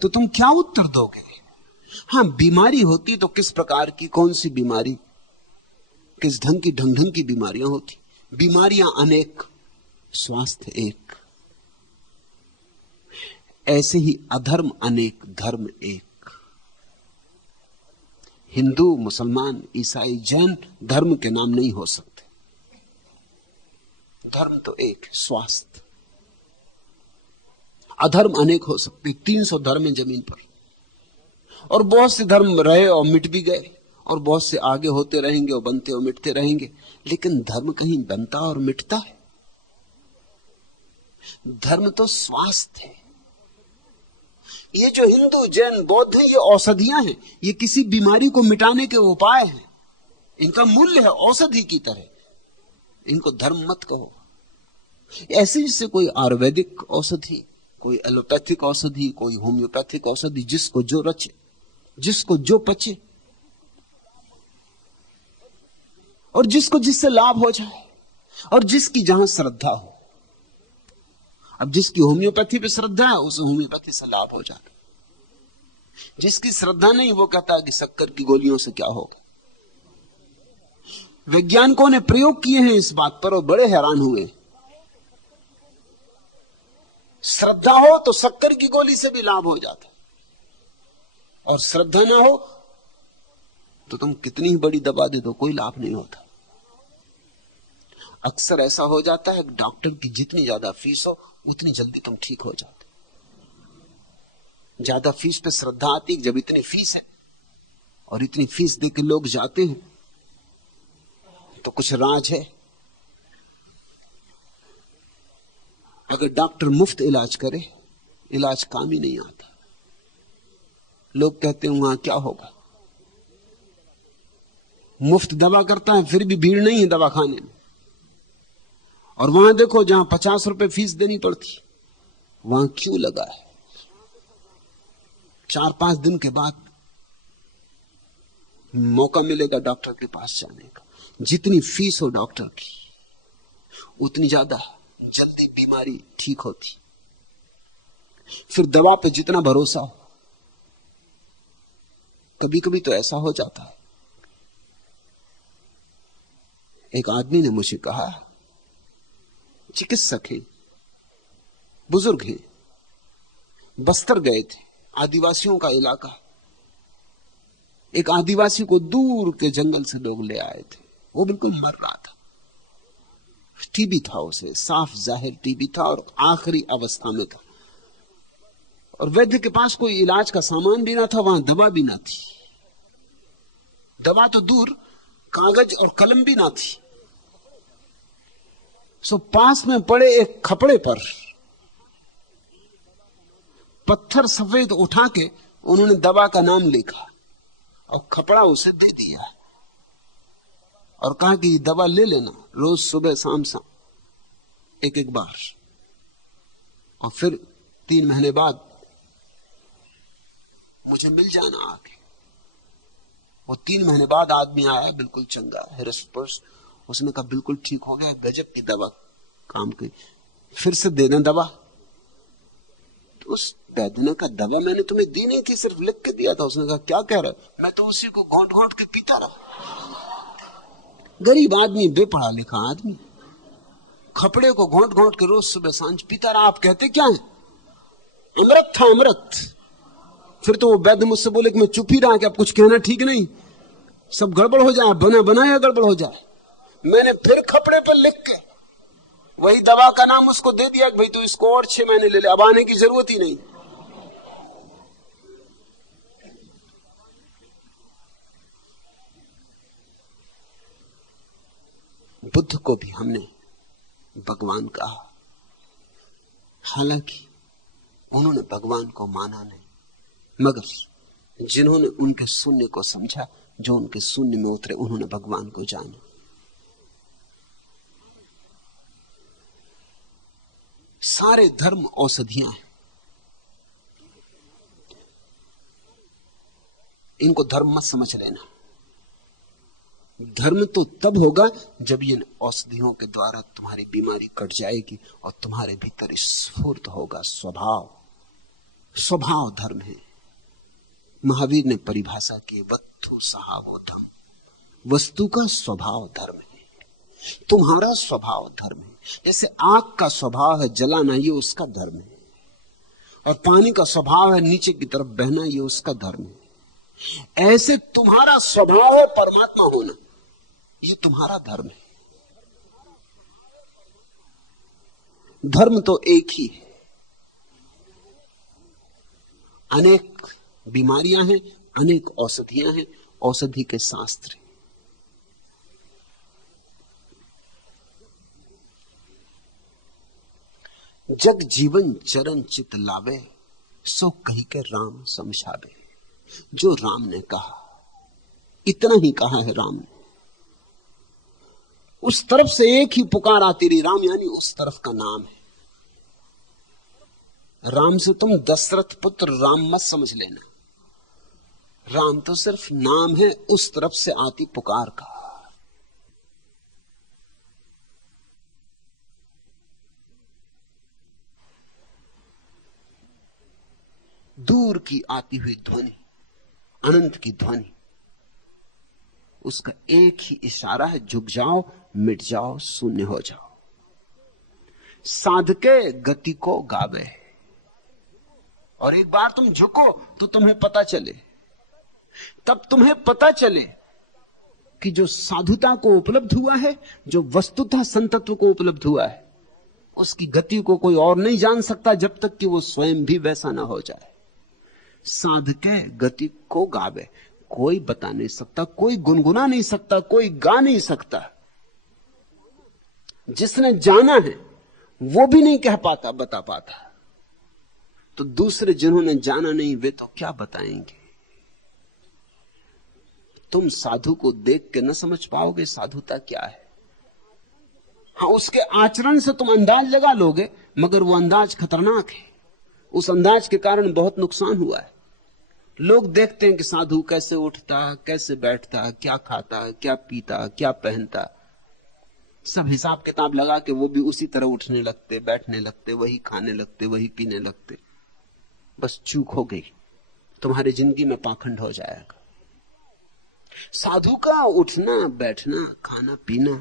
तो तुम क्या उत्तर दोगे? हां, बीमारी होती तो किस प्रकार की, कौन सी बीमारी, किस ढंग की, ढंग ढंग की बीमारियां होती। बीमारियां अनेक, स्वास्थ्य एक। ऐसे ही अधर्म अनेक, धर्म एक। हिंदू, मुसलमान, ईसाई, जैन धर्म के नाम नहीं हो सकते, धर्म तो एक, स्वास्थ्य। अधर्म अनेक हो सकते, 300 धर्म है जमीन पर, और बहुत से धर्म रहे और मिट भी गए, और बहुत से आगे होते रहेंगे और बनते और मिटते रहेंगे, लेकिन धर्म कहीं बनता और मिटता है? धर्म तो स्वास्थ्य है। ये जो हिंदू, जैन, बौद्ध हैं, ये औषधियां हैं, ये किसी बीमारी को मिटाने के उपाय हैं, इनका मूल्य है औषधि की तरह, इनको धर्म मत कहो। ऐसे जैसे कोई आयुर्वेदिक औषधि, कोई एलोपैथिक औषधि, कोई होम्योपैथिक औषधि, जिसको जो रचे, जिसको जो पचे, और जिसको जिससे लाभ हो जाए, और जिसकी जहां श्रद्धा हो। अब जिसकी होम्योपैथी पे श्रद्धा है उसे होम्योपैथी से लाभ हो जाता, जिसकी श्रद्धा नहीं वो कहता है कि शक्कर की गोलियों से क्या होगा। वैज्ञानिकों ने प्रयोग किए हैं इस बात पर और बड़े हैरान हुए। श्रद्धा हो तो शक्कर की गोली से भी लाभ हो जाता, और श्रद्धा ना हो तो तुम कितनी ही बड़ी दवा दे दो, कोई लाभ नहीं होता। अक्सर ऐसा हो जाता है डॉक्टर की जितनी ज्यादा फीस हो उतनी जल्दी तुम ठीक हो जाते। ज्यादा फीस पे श्रद्धा आती, जब इतनी फीस है और इतनी फीस देकर लोग जाते हैं तो कुछ राज है। अगर डॉक्टर मुफ्त इलाज करे, इलाज काम ही नहीं आता। लोग कहते हैं वहां क्या होगा, मुफ्त दवा करता है फिर भी भीड़ नहीं है दवाखाने में, और वहां देखो जहां 50 रुपए फीस देनी पड़ती वहां क्यों लगा है। 4-5 दिन के बाद मौका मिलेगा डॉक्टर के पास जाने का। जितनी फीस हो डॉक्टर की उतनी ज्यादा जल्दी बीमारी ठीक होती। फिर दवा पे जितना भरोसा हो, कभी कभी तो ऐसा हो जाता है। एक आदमी ने मुझे कहा, चिकित्सक है, बुजुर्ग है, बस्तर गए थे, आदिवासियों का इलाका। एक आदिवासी को दूर के जंगल से लोग ले आए थे, वो बिल्कुल मर रहा था, टीबी था उसे, साफ जाहिर टीबी था और आखिरी अवस्था में था, और वैद्य के पास कोई इलाज का सामान भी ना था, वहां दवा भी ना थी। दवा तो दूर, कागज और कलम भी ना थी। सो पास में पड़े एक खपड़े पर पत्थर सफेद उठा के उन्होंने दवा का नाम लिखा और खपड़ा उसे दे दिया और कहा कि ये दवा ले लेना रोज सुबह शाम एक एक बार। और फिर 3 महीने बाद मुझे मिल जाना आके। वो 3 महीने बाद आदमी आया, बिल्कुल चंगा, हृष्ट-पुष्ट। उसने कहा बिल्कुल ठीक हो गया, गजब की दवा काम की, फिर से दे दें दवा। तो उस वैद्य ने कहा दवा मैंने तुम्हें दी नहीं थी, सिर्फ लिख के दिया था। उसने कहा क्या कह रहा है, मैं तो उसी को घोंट घोंट के पीता रहा। गरीब आदमी, बेपढ़ा लिखा आदमी, खपड़े को घोंट घोंट के रोज सुबह सांझ पीता रहा। आप कहते क्या है? अमृत था, अमृत। फिर तो वो वैद्य मुझसे बोले कि मैं चुप ही रहा कि अब कुछ कहना ठीक नहीं, सब गड़बड़ हो जाए, बना बनाया गड़बड़ हो जाए। मैंने फिर खपड़े पर लिख के वही दवा का नाम उसको दे दिया कि भाई तू इसको और 6 महीने ले ले, अब आने की जरूरत ही नहीं। बुद्ध को भी हमने भगवान कहा, हालांकि उन्होंने भगवान को माना नहीं, मगर जिन्होंने उनके शून्य को समझा, जो उनके शून्य में उतरे, उन्होंने भगवान को जाना। सारे धर्म औषधियां हैं, इनको धर्म मत समझ लेना। धर्म तो तब होगा जब इन औषधियों के द्वारा तुम्हारी बीमारी कट जाएगी और तुम्हारे भीतर स्फूर्त होगा स्वभाव। स्वभाव धर्म है। महावीर ने परिभाषा की, वस्तु स्वभाव धर्म। वस्तु का स्वभाव धर्म है, तुम्हारा स्वभाव धर्म है। जैसे आग का स्वभाव है जलाना, ये उसका धर्म है, और पानी का स्वभाव है नीचे की तरफ बहना, ये उसका धर्म है। ऐसे तुम्हारा स्वभाव है परमात्मा होना, ये तुम्हारा धर्म है। धर्म तो एक ही है, अनेक बीमारियां हैं, अनेक औषधियां हैं, औषधि के शास्त्र हैं। जग जीवन चरण चित लावे, सो कही के राम समझावे। जो राम ने कहा, इतना ही कहा है राम ने। उस तरफ से एक ही पुकार आती रही, राम यानी उस तरफ का नाम है। राम से तुम दशरथ पुत्र राम मत समझ लेना, राम तो सिर्फ नाम है उस तरफ से आती पुकार का। दूर की आती हुई ध्वनि, अनंत की ध्वनि, उसका एक ही इशारा है, झुक जाओ, मिट जाओ, शून्य हो जाओ। साधके गति को गावे। और एक बार तुम झुको तो तुम्हें पता चले, तब तुम्हें पता चले कि जो साधुता को उपलब्ध हुआ है, जो वस्तुतः संतत्व को उपलब्ध हुआ है, उसकी गति को कोई और नहीं जान सकता जब तक कि वो स्वयं भी वैसा ना हो जाए। साधके गति को गावे, कोई बता नहीं सकता, कोई गुनगुना नहीं सकता, कोई गा नहीं सकता। जिसने जाना है वो भी नहीं कह पाता, बता पाता। तो दूसरे जिन्होंने जाना नहीं, वे तो क्या बताएंगे। तुम साधु को देख के न समझ पाओगे साधुता क्या है। हाँ, उसके आचरण से तुम अंदाज लगा लोगे, मगर वो अंदाज खतरनाक है। उस अंदाज के कारण बहुत नुकसान हुआ है। लोग देखते हैं कि साधु कैसे उठता, कैसे बैठता, क्या खाता, क्या पीता, क्या पहनता, सब हिसाब किताब लगा के वो भी उसी तरह उठने लगते, बैठने लगते, वही खाने लगते, वही पीने लगते। बस चूक हो गई, तुम्हारी जिंदगी में पाखंड हो जाएगा। साधु का उठना, बैठना, खाना पीना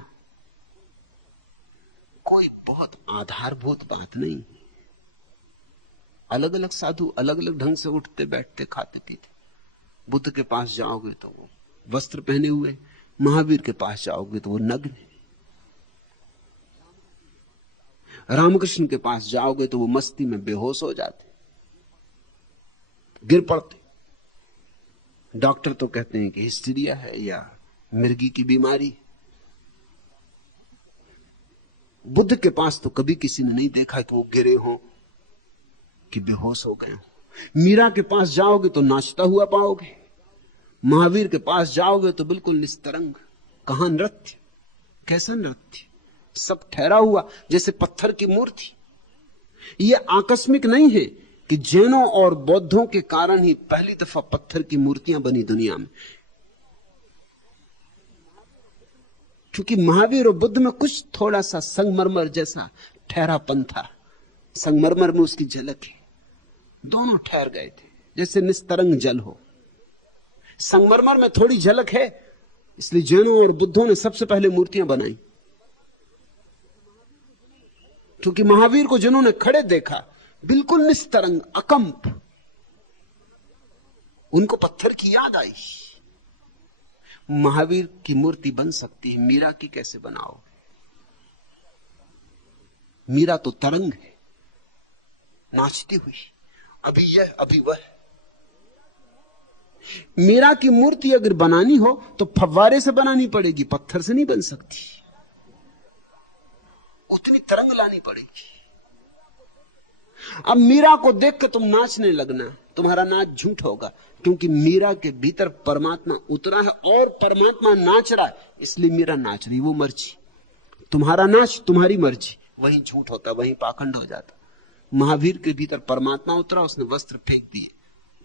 कोई बहुत आधारभूत बात नहीं। अलग अलग साधु अलग अलग ढंग से उठते, बैठते, खाते पीते। बुद्ध के पास जाओगे तो वो वस्त्र पहने हुए, महावीर के पास जाओगे तो वो नग्न। रामकृष्ण के पास जाओगे तो वो मस्ती में बेहोश हो जाते, गिर पड़ते। डॉक्टर तो कहते हैं कि हिस्टीरिया है या मिर्गी की बीमारी। बुद्ध के पास तो कभी किसी ने नहीं देखा कि वो गिरे हो कि बेहोश हो गए हो। मीरा के पास जाओगे तो नाचता हुआ पाओगे, महावीर के पास जाओगे तो बिल्कुल निस्तरंग। कहां नृत्य, कैसा नृत्य, सब ठहरा हुआ जैसे पत्थर की मूर्ति। यह आकस्मिक नहीं है कि जैनों और बौद्धों के कारण ही पहली दफा पत्थर की मूर्तियां बनी दुनिया में, क्योंकि महावीर और बुद्ध में कुछ थोड़ा सा संगमरमर जैसा ठहरापन था। संगमरमर में उसकी झलक है, दोनों ठहर गए थे जैसे निस्तरंग जल हो। संगमरमर में थोड़ी झलक है, इसलिए जैनों और बुद्धों ने सबसे पहले मूर्तियां बनाई। क्योंकि महावीर को जिन्होंने खड़े देखा बिल्कुल निस्तरंग अकंप, उनको पत्थर की याद आई। महावीर की मूर्ति बन सकती है, मीरा की कैसे बनाओ? मीरा तो तरंग है, नाचती हुई, अभी यह अभी वह। मीरा की मूर्ति अगर बनानी हो तो फव्वारे से बनानी पड़ेगी, पत्थर से नहीं बन सकती। उतनी तरंग लानी पड़ेगी। अब मीरा को देख के तुम नाचने लगना, तुम्हारा नाच झूठ होगा, क्योंकि मीरा के भीतर परमात्मा उतरा है और परमात्मा नाच रहा है, इसलिए मीरा नाच रही, वो मर्जी। तुम्हारा नाच तुम्हारी मर्जी, वहीं झूठ होता, वहीं पाखंड हो जाता। महावीर के भीतर परमात्मा उतरा, उसने वस्त्र फेंक दिए,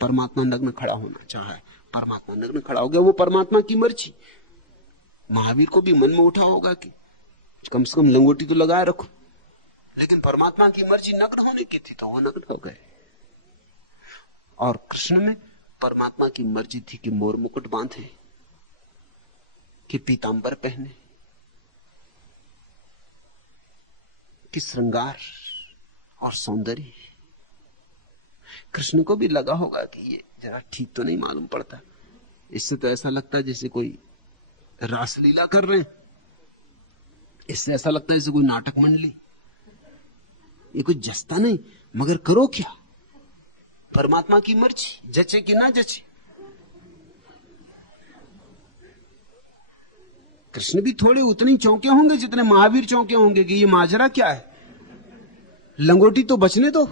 परमात्मा नग्न खड़ा होना चाहा, परमात्मा नग्न खड़ा हो गया, वो परमात्मा की मर्जी। महावीर को भी मन में उठा होगा कि कम से कम लंगोटी तो लगाए रखो, लेकिन परमात्मा की मर्जी नग्न होने की थी तो वो नग्न हो गए। और कृष्ण में परमात्मा की मर्जी थी कि मोर मुकुट बांधे, कि पीतांबर पहने, कि श्रृंगार और सौंदर्य। कृष्ण को भी लगा होगा कि ये जरा ठीक तो नहीं मालूम पड़ता, इससे तो ऐसा लगता है जैसे कोई रासलीला कर रहे हैं, इससे ऐसा लगता है जैसे कोई नाटक मंडली, ये कुछ जचता नहीं। मगर करो क्या, परमात्मा की मर्जी, जचे कि ना जचे। कृष्ण भी थोड़े उतने चौंके होंगे जितने महावीर चौंके होंगे कि ये माजरा क्या है, लंगोटी तो बचने दो।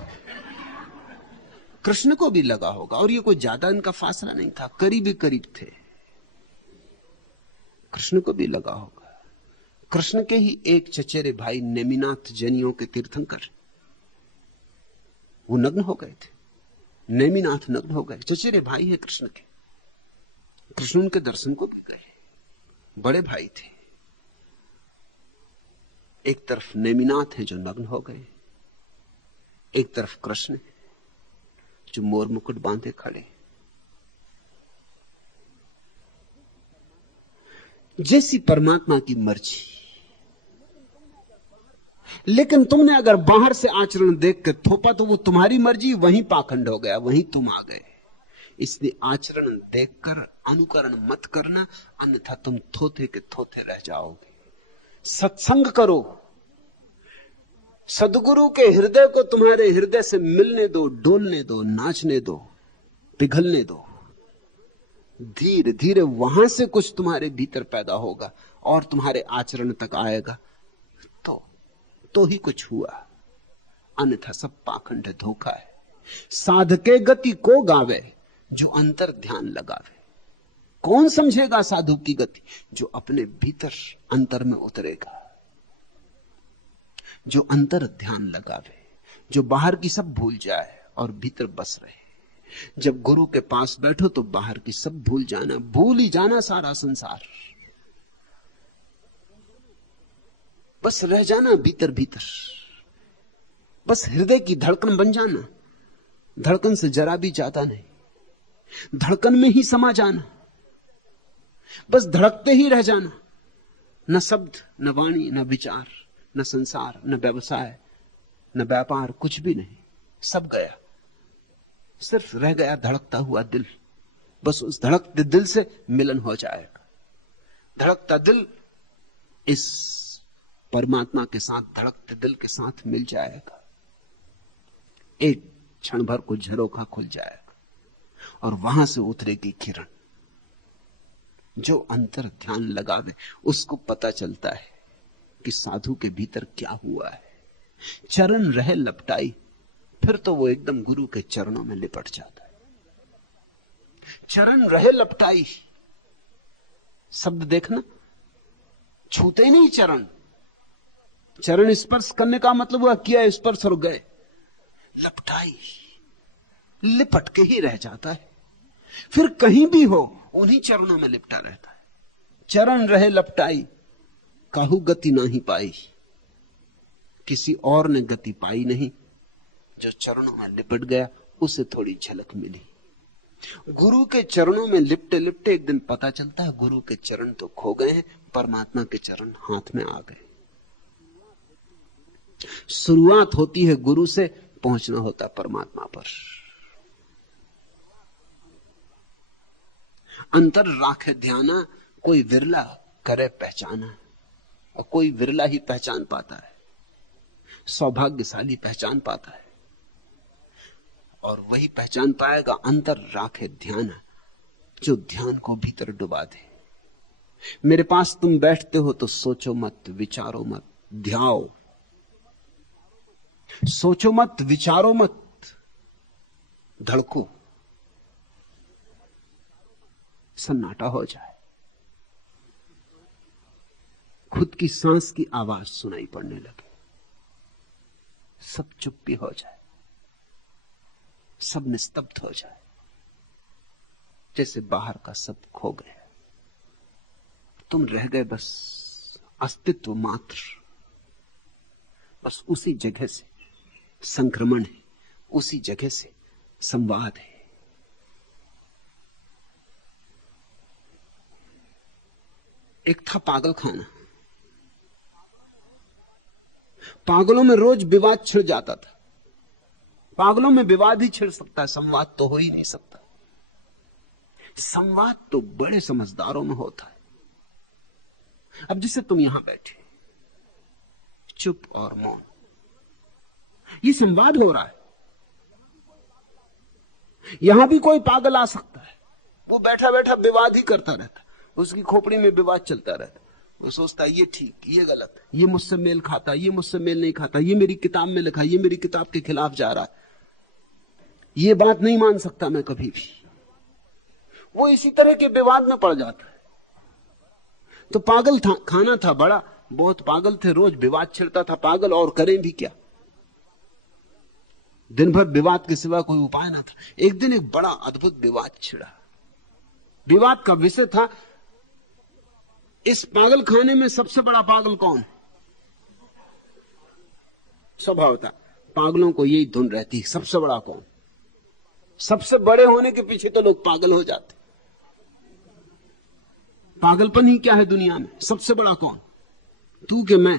कृष्ण को भी लगा होगा, और ये कोई ज्यादा इनका फासला नहीं था, करीब ही करीब थे। कृष्ण को भी लगा होगा। कृष्ण के ही एक चचेरे भाई नेमिनाथ जैनियों के तीर्थंकर, वो नग्न हो गए थे। नेमिनाथ नग्न हो गए, चचेरे भाई है कृष्ण के। कृष्ण उनके दर्शन को भी गए, बड़े भाई थे। एक तरफ नेमिनाथ है जो नग्न हो गए, एक तरफ कृष्ण जो मोर मुकुट बांधे खड़े। जैसी परमात्मा की मर्जी। लेकिन तुमने अगर बाहर से आचरण देख के थोपा तो वो तुम्हारी मर्जी, वहीं पाखंड हो गया, वहीं तुम आ गए। इसलिए आचरण देखकर अनुकरण मत करना, अन्यथा तुम थोथे के थोथे रह जाओगे। सत्संग करो, सदगुरु के हृदय को तुम्हारे हृदय से मिलने दो, डोलने दो, नाचने दो, पिघलने दो। धीरे धीरे वहां से कुछ तुम्हारे भीतर पैदा होगा और तुम्हारे आचरण तक आएगा, तो ही कुछ हुआ, अन्यथा सब पाखंड है, धोखा है। साधके गति को गावे जो अंतर ध्यान लगावे। कौन समझेगा साधु की गति? जो अपने भीतर अंतर में उतरेगा, जो अंतर ध्यान लगावे, जो बाहर की सब भूल जाए और भीतर बस रहे। जब गुरु के पास बैठो तो बाहर की सब भूल जाना, भूल ही जाना सारा संसार, बस रह जाना भीतर भीतर, बस हृदय की धड़कन बन जाना, धड़कन से जरा भी ज्यादा नहीं, धड़कन में ही समा जाना, बस धड़कते ही रह जाना। न शब्द, न वाणी, न विचार, न संसार, न व्यवसाय, न व्यापार, कुछ भी नहीं, सब गया, सिर्फ रह गया धड़कता हुआ दिल। बस उस धड़कते दिल से मिलन हो जाएगा। धड़कता दिल इस परमात्मा के साथ, धड़कते दिल के साथ मिल जाएगा। एक क्षण भर को झरोखा खुल जाएगा और वहां से उतरेगी किरण। जो अंतर ध्यान लगावे उसको पता चलता है कि साधु के भीतर क्या हुआ है। चरण रहे लपटाई, फिर तो वो एकदम गुरु के चरणों में लिपट जाता है। चरण रहे लपटाई शब्द देखना, छूते ही नहीं चरण। चरण स्पर्श करने का मतलब हुआ किया स्पर्श और गए। लपटाई लिपट के ही रह जाता है, फिर कहीं भी हो उन्हीं चरणों में लिपटा रहता है। चरण रहे लपटाई, काहू गति नहीं पाई। किसी और ने गति पाई नहीं, जो चरणों में लिपट गया उसे थोड़ी झलक मिली। गुरु के चरणों में लिपटे लिपटे एक दिन पता चलता है गुरु के चरण तो खो गए हैं, परमात्मा के चरण हाथ में आ गए। शुरुआत होती है गुरु से, पहुंचना होता परमात्मा पर। अंतर राखे ध्याना, कोई विरला करे पहचाना, और कोई विरला ही पहचान पाता है, सौभाग्यशाली पहचान पाता है। और वही पहचान पाएगा अंतर राखे ध्यान, जो ध्यान को भीतर डुबा दे। मेरे पास तुम बैठते हो तो सोचो मत, विचारो मत, ध्याओ। सोचो मत, विचारो मत, धड़को, सन्नाटा हो जाए, खुद की सांस की आवाज सुनाई पड़ने लगे, सब चुप्पी हो जाए, सब निस्तब्ध हो जाए, जैसे बाहर का सब खो गया, तुम रह गए बस अस्तित्व मात्र। बस उसी जगह से संक्रमण है, उसी जगह से संवाद है। एक था पागल खाना, पागलों में रोज विवाद छिड़ जाता था। पागलों में विवाद ही छिड़ सकता है, संवाद तो हो ही नहीं सकता। संवाद तो बड़े समझदारों में होता है। अब जैसे तुम यहां बैठे चुप और मौन, ये संवाद हो रहा है। यहां भी कोई पागल आ सकता है, वो बैठा बैठा विवाद ही करता रहता, उसकी खोपड़ी में विवाद चलता रहता। वो सोचता है ये ठीक, ये गलत, ये मुझसे मेल खाता, ये मुझसे मेल नहीं खाता, ये मेरी किताब में लिखा, ये मेरी किताब के खिलाफ जा रहा है, ये बात नहीं मान सकता मैं कभी भी। वो इसी तरह के विवाद में पड़ जाता है। तो पागल था, खाना था बड़ा, बहुत पागल थे, रोज विवाद छिड़ता था पागल, और करें भी क्या, दिन भर विवाद के सिवा कोई उपाय ना था। एक दिन एक बड़ा अद्भुत विवाद छिड़ा। विवाद का विषय था इस पागल खाने में सबसे बड़ा पागल कौन। स्वभाव था पागलों को यही धुन रहती, सबसे बड़ा कौन। सबसे बड़े होने के पीछे तो लोग पागल हो जाते। पागलपन ही क्या है दुनिया में, सबसे बड़ा कौन, तू के मैं।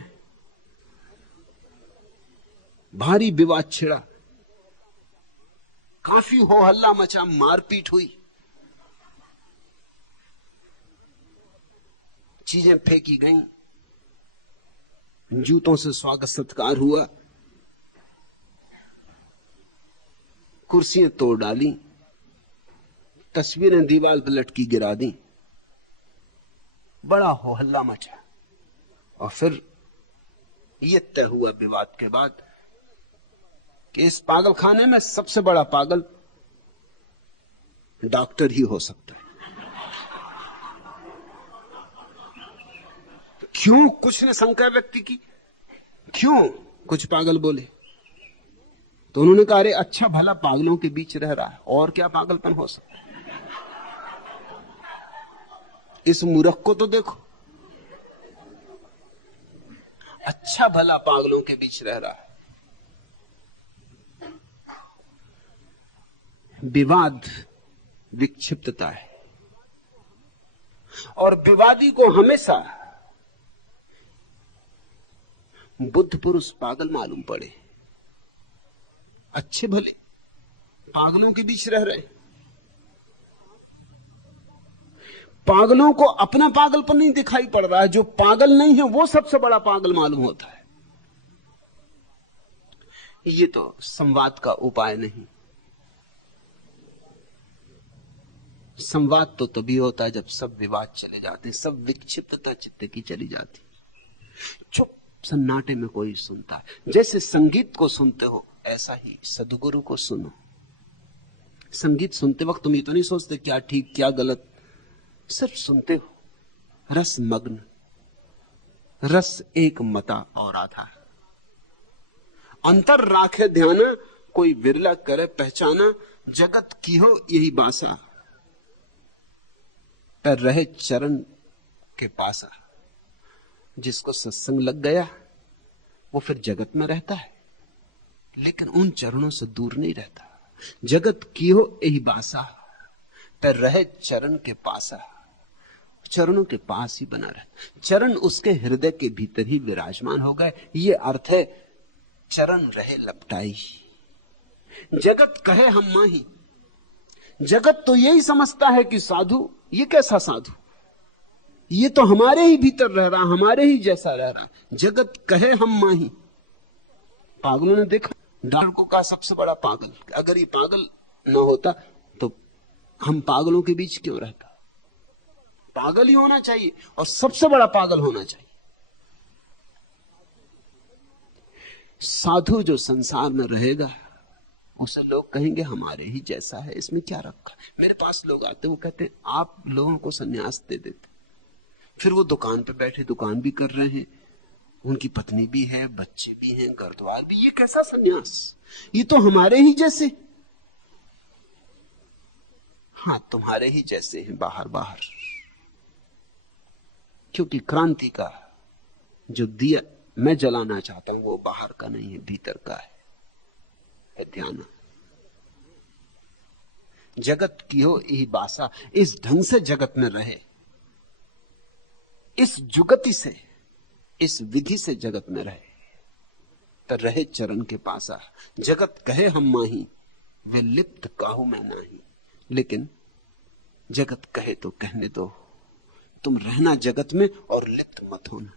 भारी विवाद छिड़ा, काफी हो हल्ला मचा, मारपीट हुई, चीजें फेंकी गईं, जूतों से स्वागत सत्कार हुआ, कुर्सियां तोड़ डाली, तस्वीरें दीवार पर लटकी गिरा दी, बड़ा हो हल्ला मचा। और फिर यह तय हुआ विवाद के बाद कि इस पागल खाने में सबसे बड़ा पागल डॉक्टर ही हो सकता है। क्यों, कुछ ने शंका व्यक्त की, क्यों कुछ पागल बोले, तो उन्होंने कहा अरे अच्छा भला पागलों के बीच रह रहा है, और क्या पागलपन हो सकता है। इस मूर्ख को तो देखो, अच्छा भला पागलों के बीच रह रहा है। विवाद विक्षिप्तता है, और विवादी को हमेशा बुद्ध पुरुष पागल मालूम पड़े। अच्छे भले पागलों के बीच रह रहे, पागलों को अपना पागलपन नहीं दिखाई पड़ रहा है, जो पागल नहीं है वो सबसे बड़ा पागल मालूम होता है। ये तो संवाद का उपाय नहीं। संवाद तो तभी होता है जब सब विवाद चले जाते हैं, सब विक्षिप्तता चित्त की चली जाती, चुप सन्नाटे में कोई सुनता है। जैसे संगीत को सुनते हो ऐसा ही सद्गुरु को सुनो। संगीत सुनते वक्त तुम ये तो नहीं सोचते क्या ठीक क्या गलत, सिर्फ सुनते हो, रस मग्न, रस एक मता और आधा। अंतर राखे ध्याना, कोई विरला करे पहचाना, जगत की हो यही बासा, पर रहे चरण के पासा। जिसको सत्संग लग गया वो फिर जगत में रहता है, लेकिन उन चरणों से दूर नहीं रहता। जगत की हो यही बासा, पर रहे चरण के पासा, चरणों के पास ही बना रहे। चरण उसके हृदय के भीतर ही विराजमान हो गए, ये अर्थ है चरण रहे लपटाई। जगत कहे हम माही, जगत तो यही समझता है कि साधु, ये कैसा साधु, ये तो हमारे ही भीतर रह रहा, हमारे ही जैसा रह रहा। जगत कहे हम माही। पागलों ने देखा डॉक्टर को कहा सबसे बड़ा पागल, अगर ये पागल न होता तो हम पागलों के बीच क्यों रहता। पागल ही होना चाहिए और सबसे बड़ा पागल होना चाहिए। साधु जो संसार में रहेगा उसे लोग कहेंगे हमारे ही जैसा है, इसमें क्या रखा। मेरे पास लोग आते वो कहते हैं आप लोगों को सन्यास दे देते, फिर वो दुकान पे बैठे दुकान भी कर रहे हैं, उनकी पत्नी भी है, बच्चे भी हैं, घर द्वार भी, ये कैसा सन्यास, ये तो हमारे ही जैसे। हाँ तुम्हारे ही जैसे हैं बाहर बाहर, क्योंकि क्रांति का जो दिया मैं जलाना चाहता हूं वो बाहर का नहीं है, भीतर का है। ध्यान, जगत की हो यही बासा, इस ढंग से जगत में रहे, इस जुगति से, इस विधि से जगत में रहे, तो रहे चरण के पासा। जगत कहे हम माही, वे लिप्त काहू में नाही। लेकिन जगत कहे तो कहने दो, तुम रहना जगत में और लिप्त मत होना,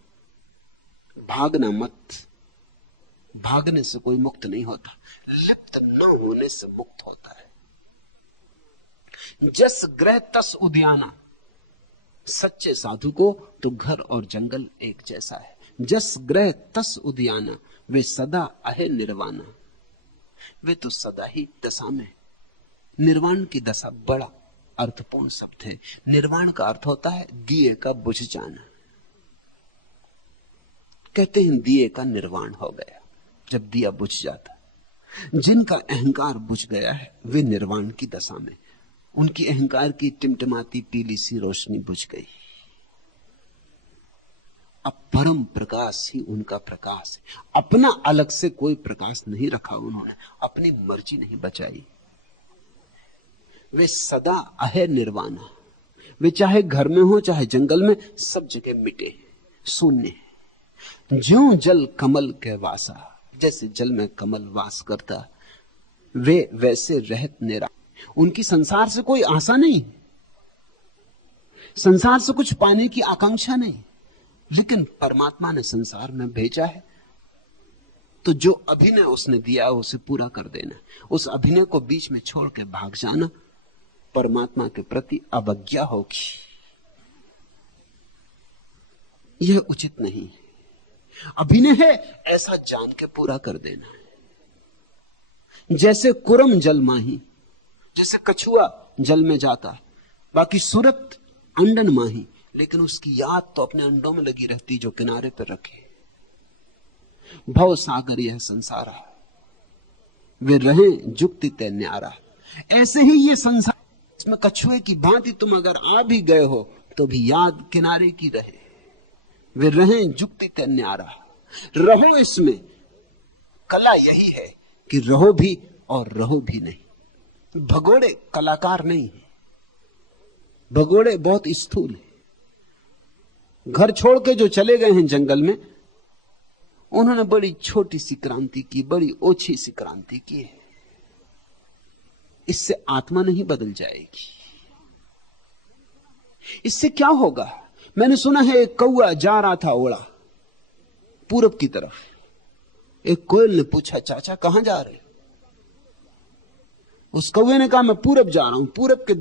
भागना मत। भागने से कोई मुक्त नहीं होता, लिप्त न होने से मुक्त होता है। जस ग्रह तस उद्याना, सच्चे साधु को तो घर और जंगल एक जैसा है। जस ग्रह तस उद्याना, वे सदा अहे निर्वाणा, वे तो सदा ही दशा में। निर्वाण की दशा बड़ा अर्थपूर्ण शब्द है। निर्वाण का अर्थ होता है दिए का बुझ जाना। कहते हैं दिए का निर्वाण हो गया जब दिया बुझ जाता। जिनका अहंकार बुझ गया है वे निर्वाण की दशा में, उनकी अहंकार की टिमटिमाती पीली सी रोशनी बुझ गई। अब परम प्रकाश ही उनका प्रकाश है। अपना अलग से कोई प्रकाश नहीं रखा उन्होंने, अपनी मर्जी नहीं बचाई। वे सदा अहे निर्वाणा, वे चाहे घर में हो चाहे जंगल में, सब जगह मिटे शून्य। ज्यों जल कमल के वासा, जैसे जल में कमल वास करता, वे वैसे रहत निरा। उनकी संसार से कोई आशा नहीं, संसार से कुछ पाने की आकांक्षा नहीं, लेकिन परमात्मा ने संसार में भेजा है तो जो अभिनय उसने दिया उसे पूरा कर देना। उस अभिनय को बीच में छोड़ के भाग जाना परमात्मा के प्रति अवज्ञा होगी, यह उचित नहीं। अभिनय है ऐसा जान के पूरा कर देना है। जैसे कुरम जल माही, जैसे कछुआ जल में जाता, बाकी सूरत अंडन माही, लेकिन उसकी याद तो अपने अंडों में लगी रहती जो किनारे पर रखे। भव सागर यह संसारा, वे रहे जुक्ति तय न्यारा। ऐसे ही ये संसार, इसमें कछुए की भांति तुम अगर आ भी गए हो तो भी याद किनारे की रहे। वे रहें जुक्ति तय न्यारा, रहो इसमें। कला यही है कि रहो भी और रहो भी नहीं। भगोड़े कलाकार नहीं है, भगोड़े बहुत स्थूल है। घर छोड़ के जो चले गए हैं जंगल में, उन्होंने बड़ी छोटी सी क्रांति की, बड़ी ओछी सी क्रांति की है। इससे आत्मा नहीं बदल जाएगी। इससे क्या होगा? मैंने सुना है एक कौआ जा रहा था ओड़ा पूरब की तरफ। एक कोयल ने पूछा, चाचा कहां जा रहे? उस कौवे ने कहा, मैं पूरब जा रहा हूं। पूरब के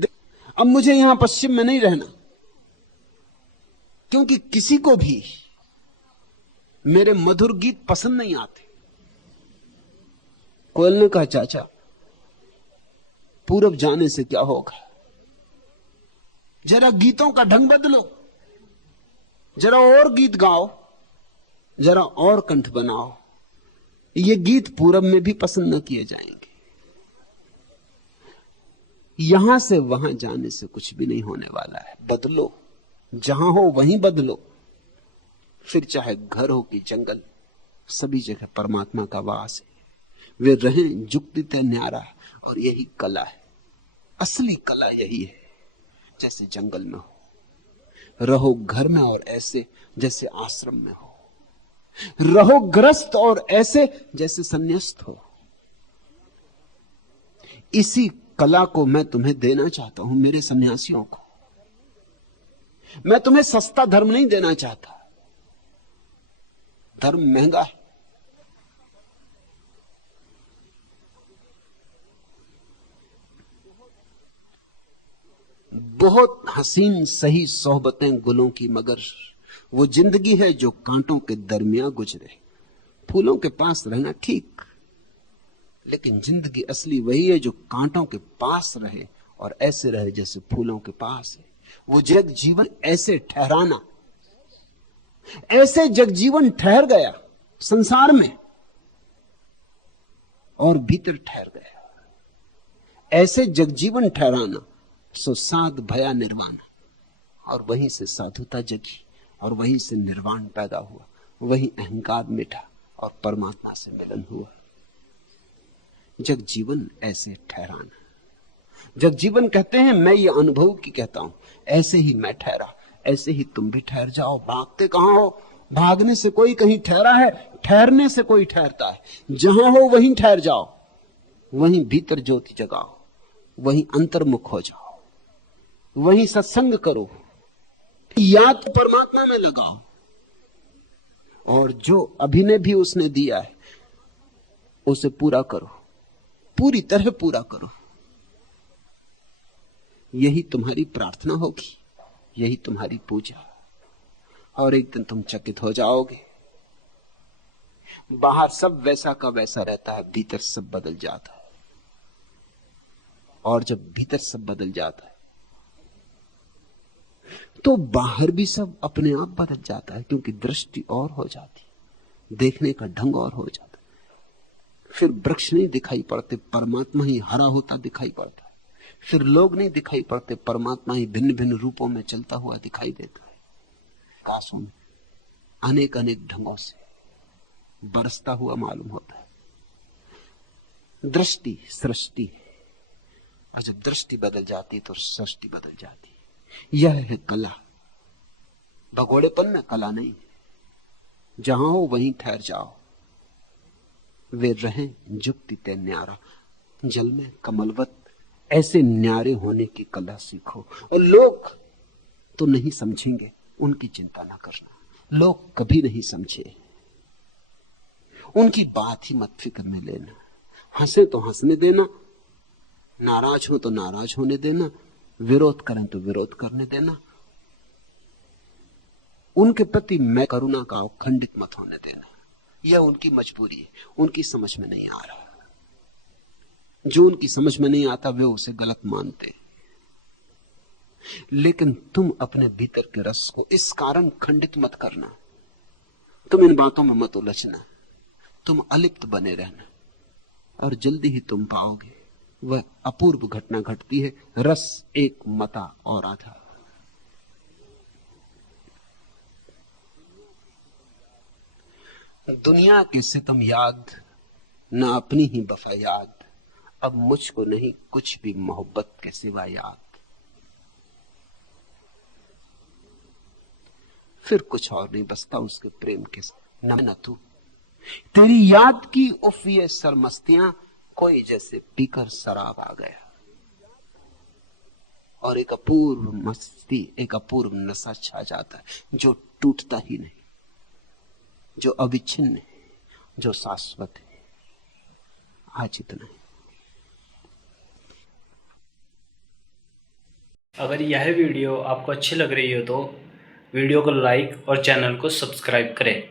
अब मुझे यहां पश्चिम में नहीं रहना, क्योंकि किसी को भी मेरे मधुर गीत पसंद नहीं आते। कोयल ने कहा, चाचा पूरब जाने से क्या होगा, जरा गीतों का ढंग बदलो, जरा और गीत गाओ, जरा और कंठ बनाओ। ये गीत पूरब में भी पसंद न किए जाएंगे। यहां से वहां जाने से कुछ भी नहीं होने वाला है। बदलो, जहां हो वहीं बदलो। फिर चाहे घर हो कि जंगल, सभी जगह परमात्मा का वास है। वे रहें जुक्ति तय न्यारा, और यही कला है, असली कला यही है। जैसे जंगल में हो, रहो घर में और ऐसे जैसे आश्रम में हो, रहो ग्रस्त और ऐसे जैसे संन्यास्त हो। इसी कला को मैं तुम्हें देना चाहता हूं, मेरे सन्यासियों को। मैं तुम्हें सस्ता धर्म नहीं देना चाहता। धर्म महंगा है। बहुत हसीन सही सोहबतें गुलों की, मगर वो जिंदगी है जो कांटों के दरमियान गुजरे। फूलों के पास रहना ठीक, लेकिन जिंदगी असली वही है जो कांटों के पास रहे और ऐसे रहे जैसे फूलों के पास है। वो जग जीवन ऐसे ठहराना, ऐसे जग जीवन ठहर गया संसार में और भीतर ठहर गया। ऐसे जग जीवन ठहराना, सो साध भया निर्वाण। और वहीं से साधुता जगी और वहीं से निर्वाण पैदा हुआ, वहीं अहंकार मिटा और परमात्मा से मिलन हुआ। जग जीवन ऐसे ठहराना। जग जीवन कहते हैं, मैं ये अनुभव की कहता हूं, ऐसे ही मैं ठहरा, ऐसे ही तुम भी ठहर जाओ। भागते कहां हो? भागने से कोई कहीं ठहरा है? ठहरने से कोई ठहरता है? जहां हो वहीं ठहर जाओ, वहीं भीतर ज्योति जगाओ, वहीं अंतर्मुख हो जाओ, वहीं सत्संग करो, याद परमात्मा में लगाओ, और जो अभिनय भी उसने दिया है उसे पूरा करो, पूरी तरह पूरा करो। यही तुम्हारी प्रार्थना होगी, यही तुम्हारी पूजा। और एक दिन तुम चकित हो जाओगे। बाहर सब वैसा का वैसा रहता है, भीतर सब बदल जाता है। और जब भीतर सब बदल जाता है तो बाहर भी सब अपने आप बदल जाता है, क्योंकि दृष्टि और हो जाती, देखने का ढंग और हो जाता। फिर वृक्ष नहीं दिखाई पड़ते, परमात्मा ही हरा होता दिखाई पड़ता है। फिर लोग नहीं दिखाई पड़ते, परमात्मा ही भिन्न भिन्न रूपों में चलता हुआ दिखाई देता है। आकाशों में अनेक अनेक ढंगों से बरसता हुआ मालूम होता है। दृष्टि सृष्टि है, और जब दृष्टि बदल जाती तो सृष्टि बदल जाती। यह है कला। भगोड़ेपन में कला नहीं है। जहां हो वहीं ठहर जाओ। वे रहें जुक्ति ते न्यारा, जल में कमलवत, ऐसे न्यारे होने की कला सीखो। और लोग तो नहीं समझेंगे, उनकी चिंता ना करना। लोग कभी नहीं समझे, उनकी बात ही मत फिक्र में लेना। हंसे तो हंसने देना, नाराज हो तो नाराज होने देना, विरोध करें तो विरोध करने देना। उनके प्रति मैं करुणा का खंडित मत होने देना। यह उनकी मजबूरी है, उनकी समझ में नहीं आ रहा। जो उनकी समझ में नहीं आता वे उसे गलत मानते। लेकिन तुम अपने भीतर के रस को इस कारण खंडित मत करना। तुम इन बातों में मत उलझना, तुम अलिप्त बने रहना, और जल्दी ही तुम पाओगे वह अपूर्व घटना घटती है। रस एक मता और आधा। दुनिया के सितम याद, न अपनी ही वफा याद, अब मुझको नहीं कुछ भी मोहब्बत के सिवा याद। फिर कुछ और नहीं बसता उसके प्रेम के साथ। न तू, तेरी याद की उफ ये सरमस्तियां, कोई जैसे पीकर शराब आ गया, और एक अपूर्व मस्ती, एक अपूर्व नशा छा जाता है, जो टूटता ही नहीं, जो अविच्छिन्न है, जो शाश्वत है। आज इतना है। अगर यह वीडियो आपको अच्छी लग रही हो तो वीडियो को लाइक और चैनल को सब्सक्राइब करें।